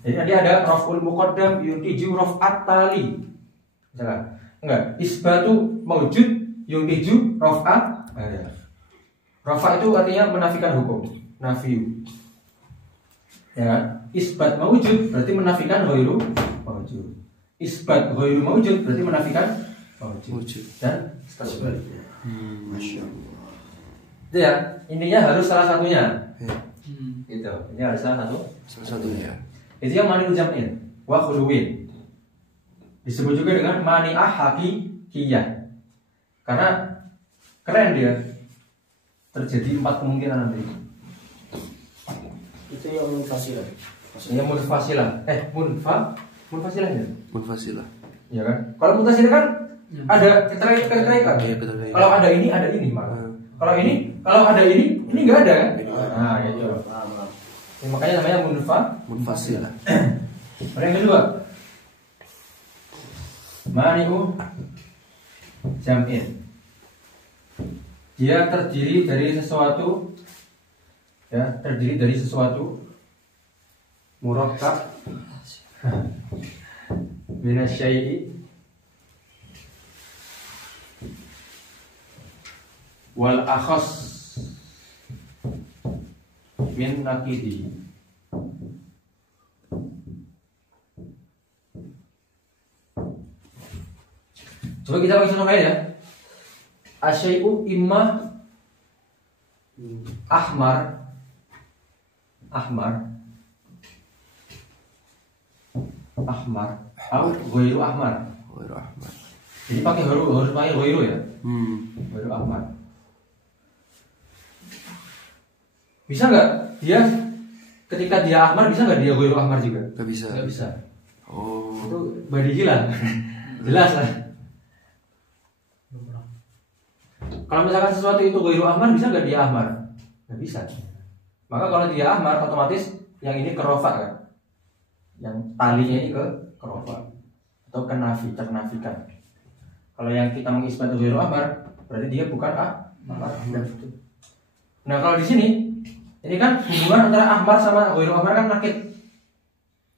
Jadi nanti ada raf'ul muqaddam yuntiju raf'at tali. Misalkan, enggak, isbatu mawjud yuntiju raf'at. Rafa itu artinya menafikan hukum, nafiu. Ya kan? Isbat mawujud berarti menafikan ghairu mawujud. Isbat ghairu mawujud berarti menafikan mawujud. Dan sebaliknya. Masya Allah. Itu ya, intinya harus salah satunya. Ya. Gitu. Ini harus salah Satunya. Itu yang mani jam'in wa khuluwin. Disebut juga dengan mani'ah hakikiyah. Karena keren dia. Terjadi 4 kemungkinan nanti. Itu yang munfasilah. Yang munfasilah. Munfasilah ya? Munfasilah. Iya kan? Kalau mutasilah kan ada keterkaitan. Iya, keterkaitan. Kalau ada ini malah. Kalau ada ini enggak ada kan? Nah, gitu. Paham. Ya, makanya namanya Munfasilah. Yang kedua, mani'u jam'in. Dia terdiri dari sesuatu, ya, terdiri dari sesuatu murakkab minasyai'i wal akhas min naqidi. Coba kita bagi contoh ya. Asyai'u imma ahmar atau ghairu ahmar. Ghairu ahmar. Jadi pakai harus pakai ghairu ya. Ghairu ahmar. Bisa nggak dia ketika dia ahmar, bisa nggak dia ghairu ahmar juga? Gak bisa. Nggak bisa. Oh. Itu badi hilang. Jelas lah. Kalau misalkan sesuatu itu ghairu ahmar, bisa nggak dia ahmar? Nggak bisa. Maka kalau dia ahmar, otomatis yang ini kerofa kan? Yang talinya ini ke kerofa atau kenafikan. Kalau yang kita mengisbat ghairu ahmar, berarti dia bukan ahmar. Nah kalau di sini ini kan hubungan antara ahmar sama ghairu ahmar kan nakid,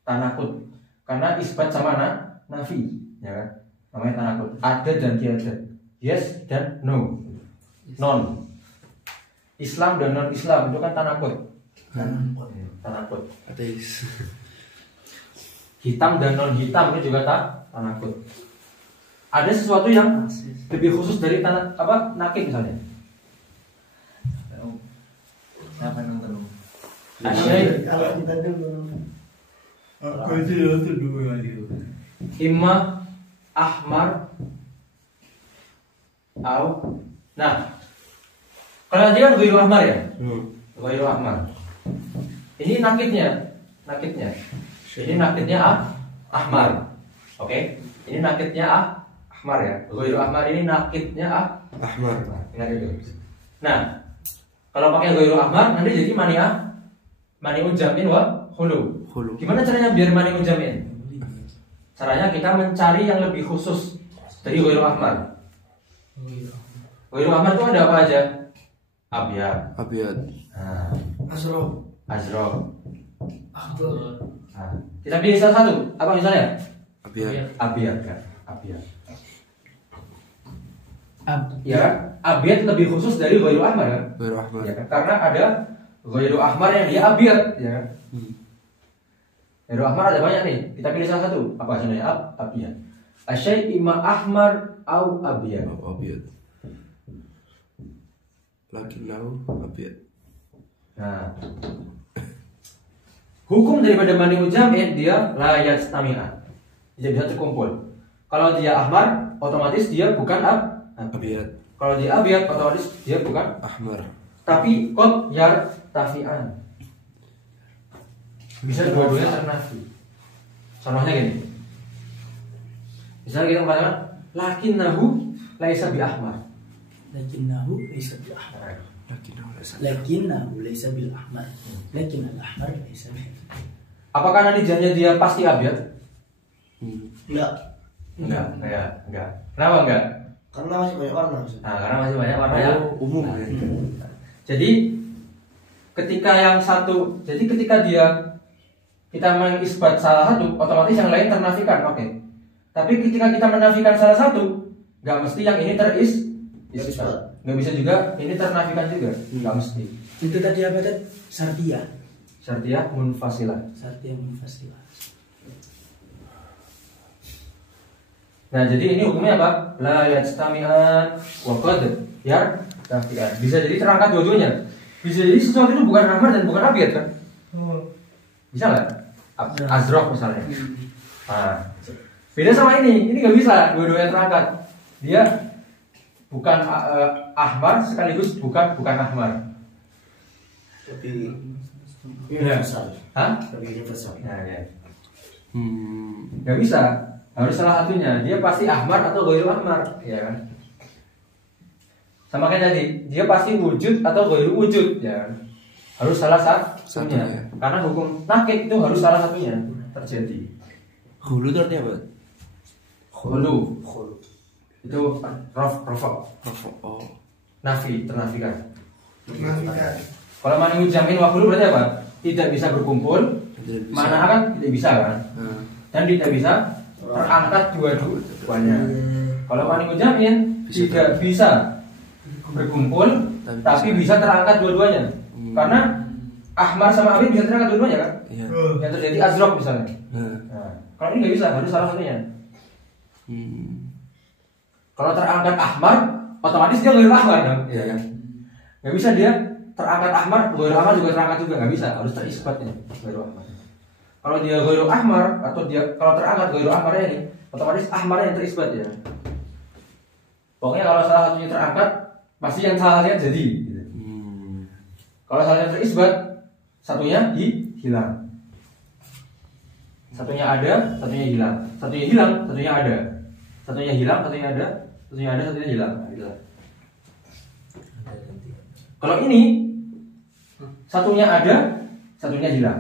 tanakut, karena isbat sama nafi, ya kan? Namanya tanakut, ada dan tiada, yes dan no, non. Islam dan non Islam itu kan tanakut. Tanakut. Ateis. Hitam dan non hitam itu juga tanakut. Ada sesuatu yang lebih khusus dari nakid misalnya. Siapa yang nonton? Kalau kita dulu. Aku itu dulu lagi. Imma ahmar au. Nah, kalau dia kan ghairu ahmar ya? Ghairu ahmar. Ini nakidnya. Ini nakidnya ahmar. Oke. Ini nakidnya ahmar ya. Ghairu ahmar ini nakidnya Ahmar. Ingat itu. Nah, kalau pakai ghairu ahmar nanti jadi mani'un jam'in wa khulu. Gimana caranya biar mani'un jam'in? Caranya kita mencari yang lebih khusus dari ghairu ahmar. Ghairu ahmar itu ada apa aja? Abyad. Nah, azraq. Nah, kita pilih salah satu. Apa misalnya? Abyad kan? Abyad. Ya, abyad lebih khusus dari ghairu ahmar kan? Ghairu ahmar. Ya, kan? Karena ada ghairu ahmar yang dia abyad, ya kan? Ghairu ahmar ada banyak nih. Kita pilih salah satu. Apa sebenarnya? Abyad. Asyai imma ahmar au abyad. Abyad. Lakinnahu abyad. Nah, hukum daripada mani'un jam'in dia la yastami'an. Dia bisa terkumpul. Kalau dia ahmar, otomatis dia bukan Abyad. Kalau dia abyad, otomatis dia bukan Ahmar. tapi qad yartafi'an. Bisa dua-duanya ternafi. Contohnya gini. Misalnya kita mengatakan lakinnahu laisa bi ahmar. Lakinnahu laysa bil ahmar. Lakinnahu laysa bil ahmar. Lakinnal ahmar laysa bil. Apakah nanti jadinya dia pasti abyad? Enggak. Enggak. Kenapa enggak? Karena masih banyak warna. Nah, karena masih banyak warnanya. Umum. Jadi ketika kita mengisbat salah satu, otomatis yang lain ternafikan, oke. Tapi ketika kita menafikan salah satu, nggak mesti yang ini isbat. Nggak bisa juga ini ternafikan juga, nggak mesti. Itu tadi apa tadi? Syartiyah munfasilah. Syartiyah munfasilah. Nah, jadi ini hukumnya apa? La yastami'an wa qad yartafi'an. Bisa jadi terangkat dua-duanya. Bisa jadi sesuatu itu bukan ahmar dan bukan abyad kan? Bisa nggak? Azraq misalnya. Nah, beda sama ini nggak bisa dua-duanya terangkat. Dia bukan ahmar sekaligus bukan ahmar. Lebih universal. Hah? Lebih universal. Nah, ya. Nggak bisa. Harus salah satunya. Dia pasti ahmar atau ghairu ahmar, ya kan? Sama kayak tadi, dia pasti wujud atau ghairu wujud, ya kan? Harus salah satunya. Karena hukum nakid itu harus salah satunya terjadi. Hulu itu artinya apa? Hulu. Itu rafa. Oh. Nafi, ternafikan. Kalau mani'un jam'in wa hulu berarti apa? Tidak bisa berkumpul. Mana kan tidak bisa kan? Dan tidak bisa terangkat dua-duanya. Kalau mani'un jam'in tidak bisa berkumpul tapi bisa terangkat dua-duanya. Karena ahmar sama abyad bisa terangkat dua-duanya kan? Iya. Yang terjadi azraq misalnya. Nah, kalau ini nggak bisa, harus salah satunya. Kalau terangkat ahmar, otomatis dia ghairu ahmar kan? Iya kan? Nggak bisa dia terangkat ahmar, ghairu ahmar juga terangkat juga, nggak bisa, harus terisbatnya ghairu ahmar. Kalau dia ghairu ahmar atau dia kalau terangkat ghairu ahmarnya ini, otomatis ahmarnya yang terisbat ya. Pokoknya kalau salah satunya terangkat, pasti yang salahnya jadi. Gitu. Kalau salahnya terisbat, satunya hilang. Satunya ada, satunya hilang. Satunya hilang, satunya ada. Satunya hilang, satunya ada. Satunya ada, satunya hilang. Nah, gitu. Kalau ini satunya ada, satunya hilang.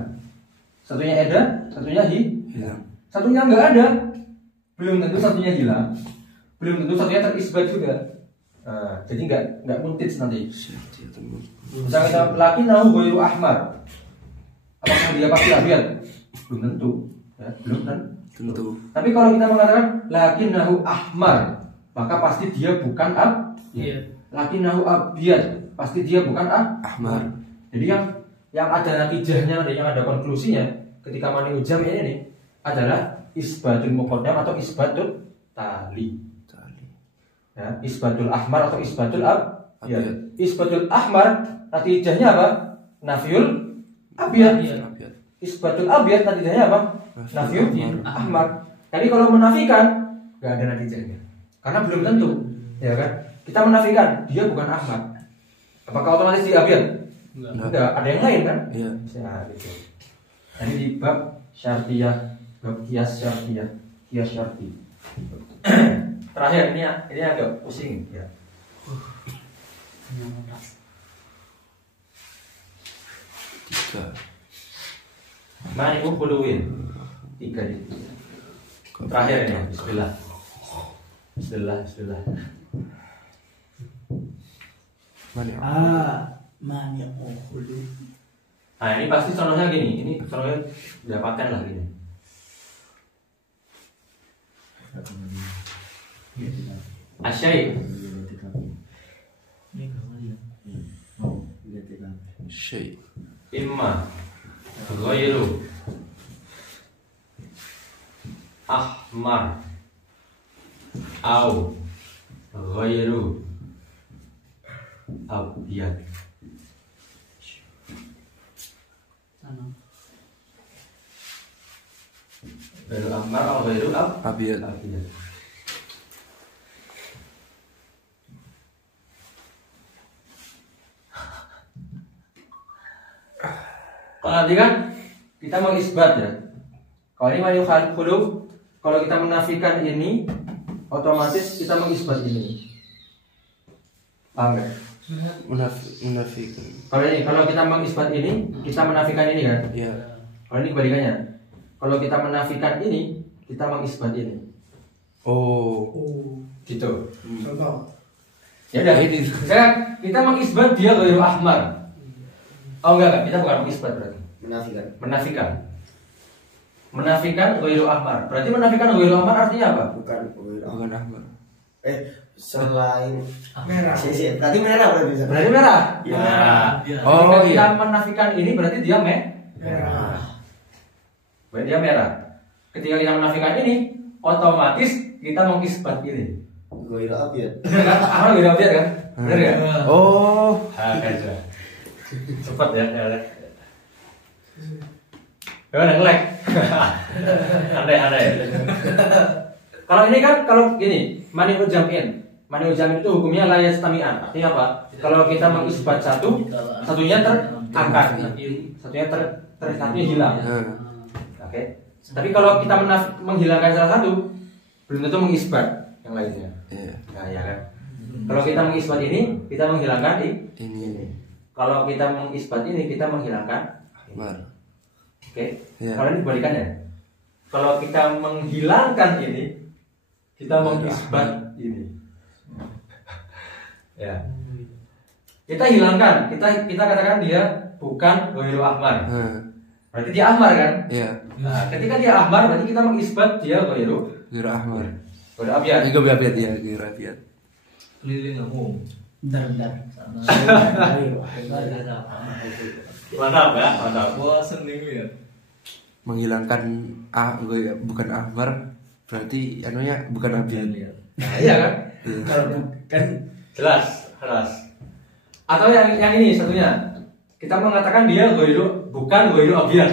Satunya ada, satunya hilang. Satunya nggak ada, belum tentu satunya hilang. Belum tentu satunya terisbat juga. Nah, jadi nggak muntits nanti. Syartiyah. Misalnya lakinahu ghairu ahmar. Apakah dia pasti abyad? Belum tentu. Ya, belum Tentu. Tapi kalau kita mengatakan lakinahu ahmar, maka pasti dia bukan Iya. lakinahu abyad, pasti dia bukan Ahmar. Jadi yang ada natijahnya, yang ada konklusinya ketika mani ujam ini nih adalah isbatul muqaddam atau isbatul tali. Ya, isbatul ahmar atau isbatul abyad. Isbatul ahmar natijahnya apa? Nafiul abyad. Isbatul abyad natijahnya apa? Nafiul ahmar. Jadi kalau menafikan nggak ada natijahnya, karena belum tentu, ya kan? Kita menafikan dia bukan ahmar, apakah otomatis dia abyad? Enggak, ada yang lain kan? Iya. Nah, gitu. Ini di bab syartiyah, bab kias syartiyah, kias syarti. Terakhir ini agak pusing ya. Tiga. Mani ukuluwin. Tiga itu. Terakhir ini, bismillah. Bismillah. Mana? Mani ukhulu. Nah ini pasti contohnya gini, ini contohnya dapatkan lah gini. Asyai. Syai. Imma ghairu ahmar au ghairu abyad. Ghairu ahmar au ghairu Abyad. abyad. Nanti kan kita mengisbat ya. Kalau ini mani khuluf, kalau kita menafikan ini, otomatis kita mengisbat ini. Paham nggak? Menafikan. Kalau kita mengisbat ini, kita menafikan ini kan? Iya. Kalau ini kebalikannya. Kalau kita menafikan ini, kita mengisbat ini. Oh. Gitu. Contoh. Ya udah. Ini. Sekarang kita mengisbat dia ghairu ahmar. Oh enggak, kita bukan mengisbat berarti. Menafikan ghairu ahmar. Berarti menafikan ghairu ahmar artinya apa? Bukan Ahmar. selain merah. Berarti merah berarti. Berarti merah. Ya. Nah, Oh, ketika kita iya. menafikan ini berarti dia Merah. berarti dia merah. Ketika kita menafikan ini, otomatis kita mengisbat ini. Gue abyad. Ahmar ghairu abyad kan? Benar ya? Oh. Aja. Cepat ya. Gimana nge-lag? Aneh. Kalau ini kan, kalau gini, mani ujamin itu hukumnya la yastami'an. Artinya apa? Kalau kita mengisbat satunya terangkat, satunya hilang. Oke. Tapi kalau kita menghilangkan salah satu, belum tentu mengisbat yang lainnya. Iya. Nah, ya kan? Kalau kita mengisbat ini, kita menghilangkan Ini. Kalau kita mengisbat ini, kita menghilangkan. Ahmar. Oke. Iya. Kalau ini kebalikannya. Kalau kita menghilangkan ini, kita mengisbat ini. Ya. Kita hilangkan, kita katakan dia bukan ghairu ahmar. Berarti dia ahmar kan? Iya. Nah, ketika dia ahmar, berarti kita mengisbat dia ghairu Ahmar. abyad. Ini gue abyad ya, ghairu abyad. Keliling kamu. Bentar. Mantap ya, mantap. Wah seneng ya. Menghilangkan bukan Ahmar berarti anunya bukan abyad. Nah, iya kan? Kalau bukan Jelas. Atau yang ini satunya, kita mengatakan dia bukan ghairu abyad.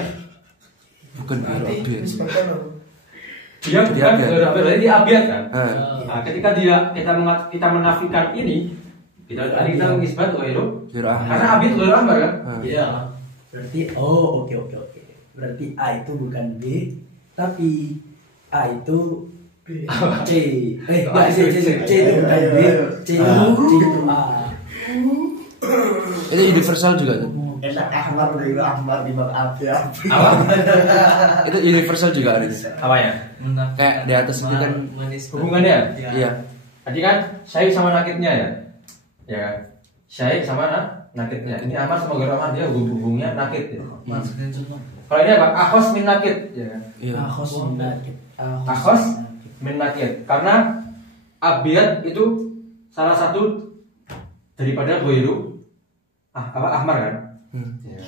Bukan ghairu abyad. Dia Jadi bukan abyad. ghairu abyad, berarti dia abyad kan? Ah. Nah, ketika kita menafikan ini, kita mengisbat ghairu Ahmar. karena abyad ghairu ahmar kan? Ah. Iya. Berarti oke. Berarti A itu bukan B, tapi A itu C. Enggak, C itu bukan B, C itu A. Itu universal juga tuh. Enak ahmar dari ahmar di bawah abyad. Apa? Itu universal juga ada. Apanya? Kayak di atas itu kan Hubungannya? iya. Tadi kan syai sama nakitnya ya. Ya. Syai sama nakitnya. Ini Ahmad sama Ghairu Ahmad dia hubungnya nakit ya. Kalau ini apa? Akhos min nakit ya. Iya. Akhos min nakit. Akhos min nakit. Karena abiyat itu salah satu daripada Ghairu Ahmad kan? Ya.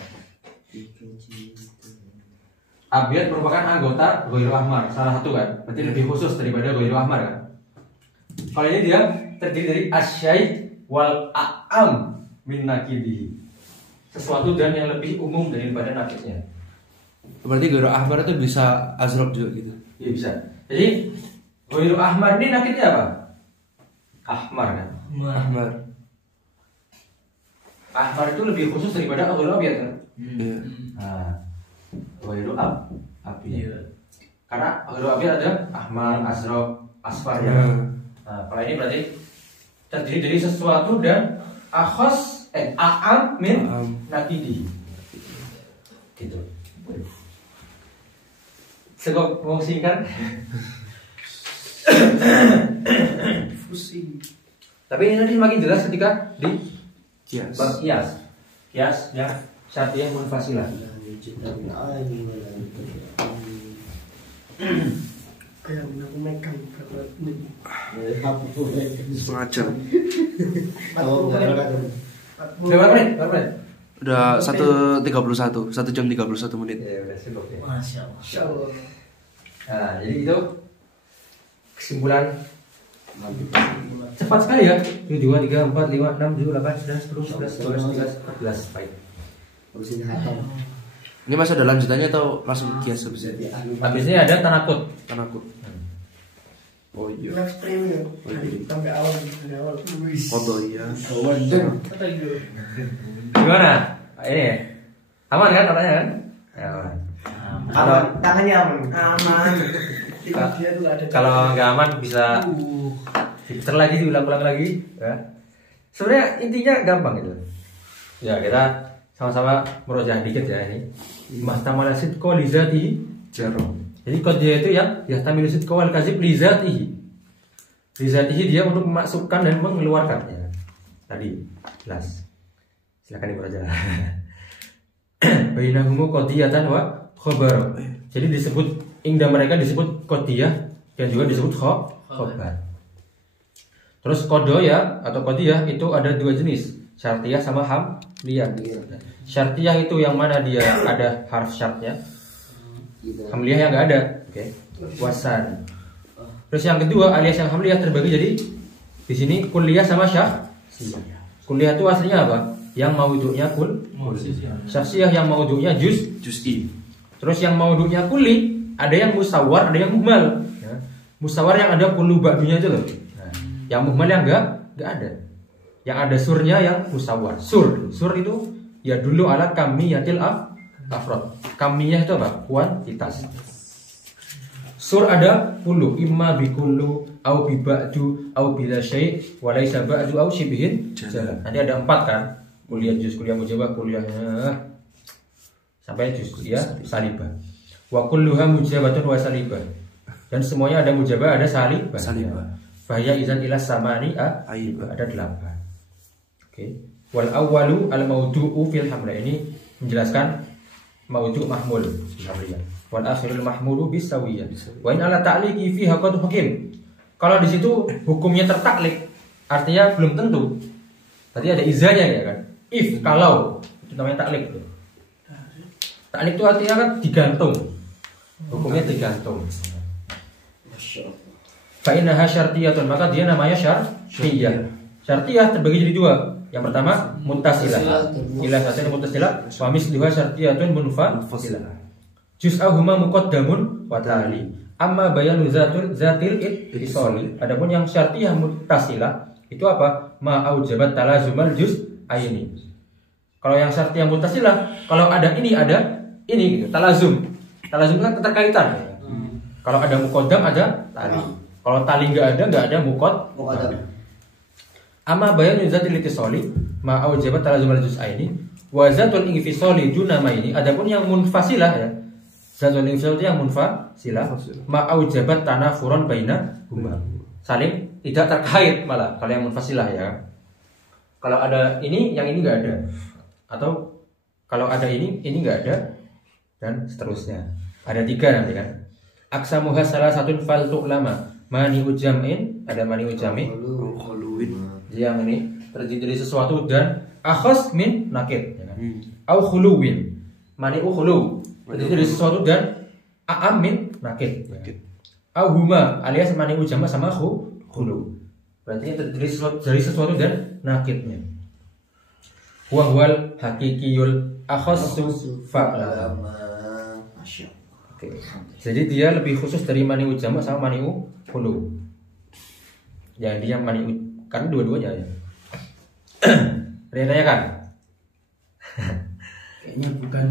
Abiyat merupakan anggota Ghairu Ahmad, salah satu kan? Berarti lebih khusus daripada Ghairu Ahmad kan? Kalau ini dia terdiri dari asyai wal a'am min nakidihi. Sesuatu dan yang lebih umum daripada nakidnya. Berarti Ghairu Ahmad itu bisa azrob juga gitu. Iya bisa. Jadi Ghairu Ahmad ini nakidnya apa? Ahmar kan? Ahmad. Ahmar itu lebih khusus daripada Ghairu Abiyat kan? Iya. Nah, Ghairu Abiyat. Karena Ghairu Abiyat ada Ahmar, Azraq, Asfar ya. Nah, kalau ini berarti terdiri dari sesuatu dan akhos a'am min nakidi. Gitu. Segok mau singkat. Pusing. Tapi ini nanti semakin jelas ketika di Kias. bab kias. Kias yang syartiyah munfasilah. Kayak aku megang berapa menit. Setengah jam. Berapa menit? Berapa menit? Udah 1:31, 1 jam 31 menit. Ya udah cukup ya. Masya Allah. Nah, jadi itu kesimpulan cepat sekali ya. 1, 2, 3, 4, 5, 6, 7, 8, 9, 10, 11, 12, 13, 14 baik. Ini masih ada lanjutannya atau langsung kias habis ini? Habis ini ada tanakut. Tanakut. Oh iya. Next premium. Sampai awal. Foto iya. Kata dulu. Gimana? Ini aman kan orangnya kan? Ya, aman. Aman, tangannya aman. Aman. Dia tuh ada. Kalau nggak aman bisa diputar lagi, diulang-ulang lagi. Ya. Sebenarnya intinya gampang gitu. Ya kita sama-sama merojah dikit ya ini. Mahtamala sidqa li zatihi Jaro. Jadi qadiyah itu yang yahtamilu sidqa wal kadzib li zatihi. Li zatihi dia untuk memasukkan dan mengeluarkan ya. Tadi jelas. Silakan dibaca. Bainahumu qadiyatan wa khabar. Jadi disebut indah mereka disebut qadiyah dan juga disebut khabar. Terus qadiyah atau qadiyah itu ada dua jenis, syartiyah sama hamliyah. Syartiyah itu yang mana dia ada harf syaratnya. Hamliyah yang enggak ada. Oke. Wasan. Terus yang kedua alias yang hamliyah terbagi jadi di sini kuliah sama syakhsiyah. Kuliah itu aslinya apa? Yang maudhu'nya syakhsiyah yang maudhu'nya juz'i. Terus yang maudhu'nya kulli, ada yang musawwar, ada yang muhmal. Ya. Musawwar yang ada kullu ba'dunya itu loh. Nah, yang muhmal yang enggak ada. Yang ada surnya yang musawwar. Sur itu ya dulu ala kamiyatil afrod. Kamiyah itu apa? Kuantitas. Sur ada kullu, imma bi kullu au bi ba'du au bila syai' wa laisa ba'du au syibhin jalan. Nanti ada 4 kan? Kuliah juz, kuliah mujabah, kuliahnya sampai juz ya salibah. Wa kulluha mujabatun wa salibah. Dan semuanya ada mujabah, ada salibah. Bahaya izan ila samani ada 8. Oke. Wal awwalu al maudu'u fil hamla, ini menjelaskan maudu' mahmul hamliyah. Wal akhirul mahmulu bisawiyah. Wa in ala ta'liqi fi haqad hukim. Kalau di situ hukumnya tertaklik, artinya belum tentu. Tadi ada izahnya ya kan? If kalau itu namanya taklik. Taklik itu artinya kan digantung. Hukumnya digantung. Fa innaha syartiyatun, maka dia namanya syartiyah. Syartiyah terbagi jadi 2. Yang pertama muttasilah. Ila satunya muttasilah, wa misluha syartiyatun munfasilah. Juz'ahuma muqaddamun wa tali. Amma bayanu zatil ittisali. Adapun yang syartiyah muttasilah itu apa? Ma aujabat talazumal juz'aini. Kalau yang syartiyah muttasilah, kalau ada ini gitu, talazum. Talazum kan keterkaitan. Kalau ada muqaddam ada tali. Kalau tali enggak ada muqaddam. Amma bayanu zatil ittisali ma aujabat talazumal juz'aini wa zatul infisali duna maini. Adapun yang munfasilah ya. Zatul infisal itu yang munfasilah ma aujabat tanafuran baina huma. saling tidak terkait malah kalau yang munfasilah ya. Kalau ada ini, yang ini nggak ada, atau kalau ada ini nggak ada, dan seterusnya. Ada 3 nanti kan. Aksamuha salah satu fal tu'lama. Mani ujam'in, ada mani ujami. Yang ini terdiri dari sesuatu dan akhas min nakid. Ya kan? Au khuluwin. Mani khulu. Terdiri dari sesuatu dan a'am min nakid. Ya kan? Au huma alias mani ujama sama khulu. Berarti terdiri dari sesuatu dan nakidnya. Wa huwal hakikiyul akhassu fa'la. Masya Allah. Oke. Jadi dia lebih khusus dari mani'u jamak sama mani'u khulu. Yang dia mani'u kan dua-duanya ya. Rian kan? Kayaknya bukan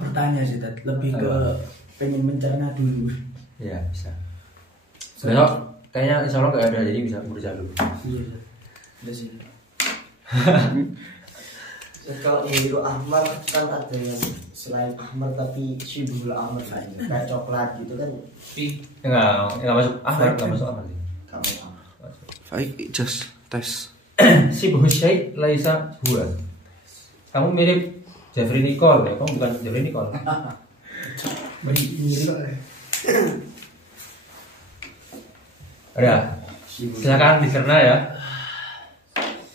bertanya sih, Tat. Lebih ke pengen mencerna dulu. Ya bisa. Besok kayaknya insya Allah nggak ada, jadi bisa berusaha dulu. Iya, udah sih. Kalau biru ahmar kan ada yang selain ahmar tapi syibhul ahmar kayak coklat gitu kan. Enggak masuk ahmad, enggak masuk ahmad sih. Kamu ahmar. Baik, just tes. Sibhu syai laisa huwa. Kamu mirip Jeffrey Nicole ya, kamu bukan Jeffrey Nicole. Udah, silakan dicerna ya.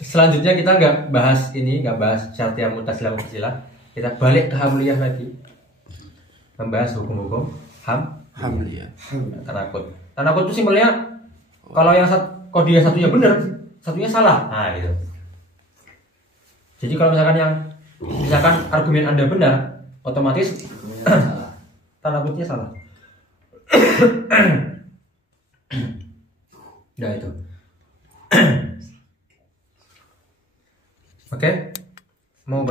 Selanjutnya kita nggak bahas ini, nggak bahas syartiyah mutasilah mutasilah. Kita balik ke hamliyah lagi, membahas hukum-hukum Hamliyah. tanakut. Tanakut itu simpelnya kalau yang kodiah satunya benar, satunya salah. Nah gitu. Jadi kalau misalkan argumen Anda benar, otomatis tanakutnya salah. Nah itu. Oke, mau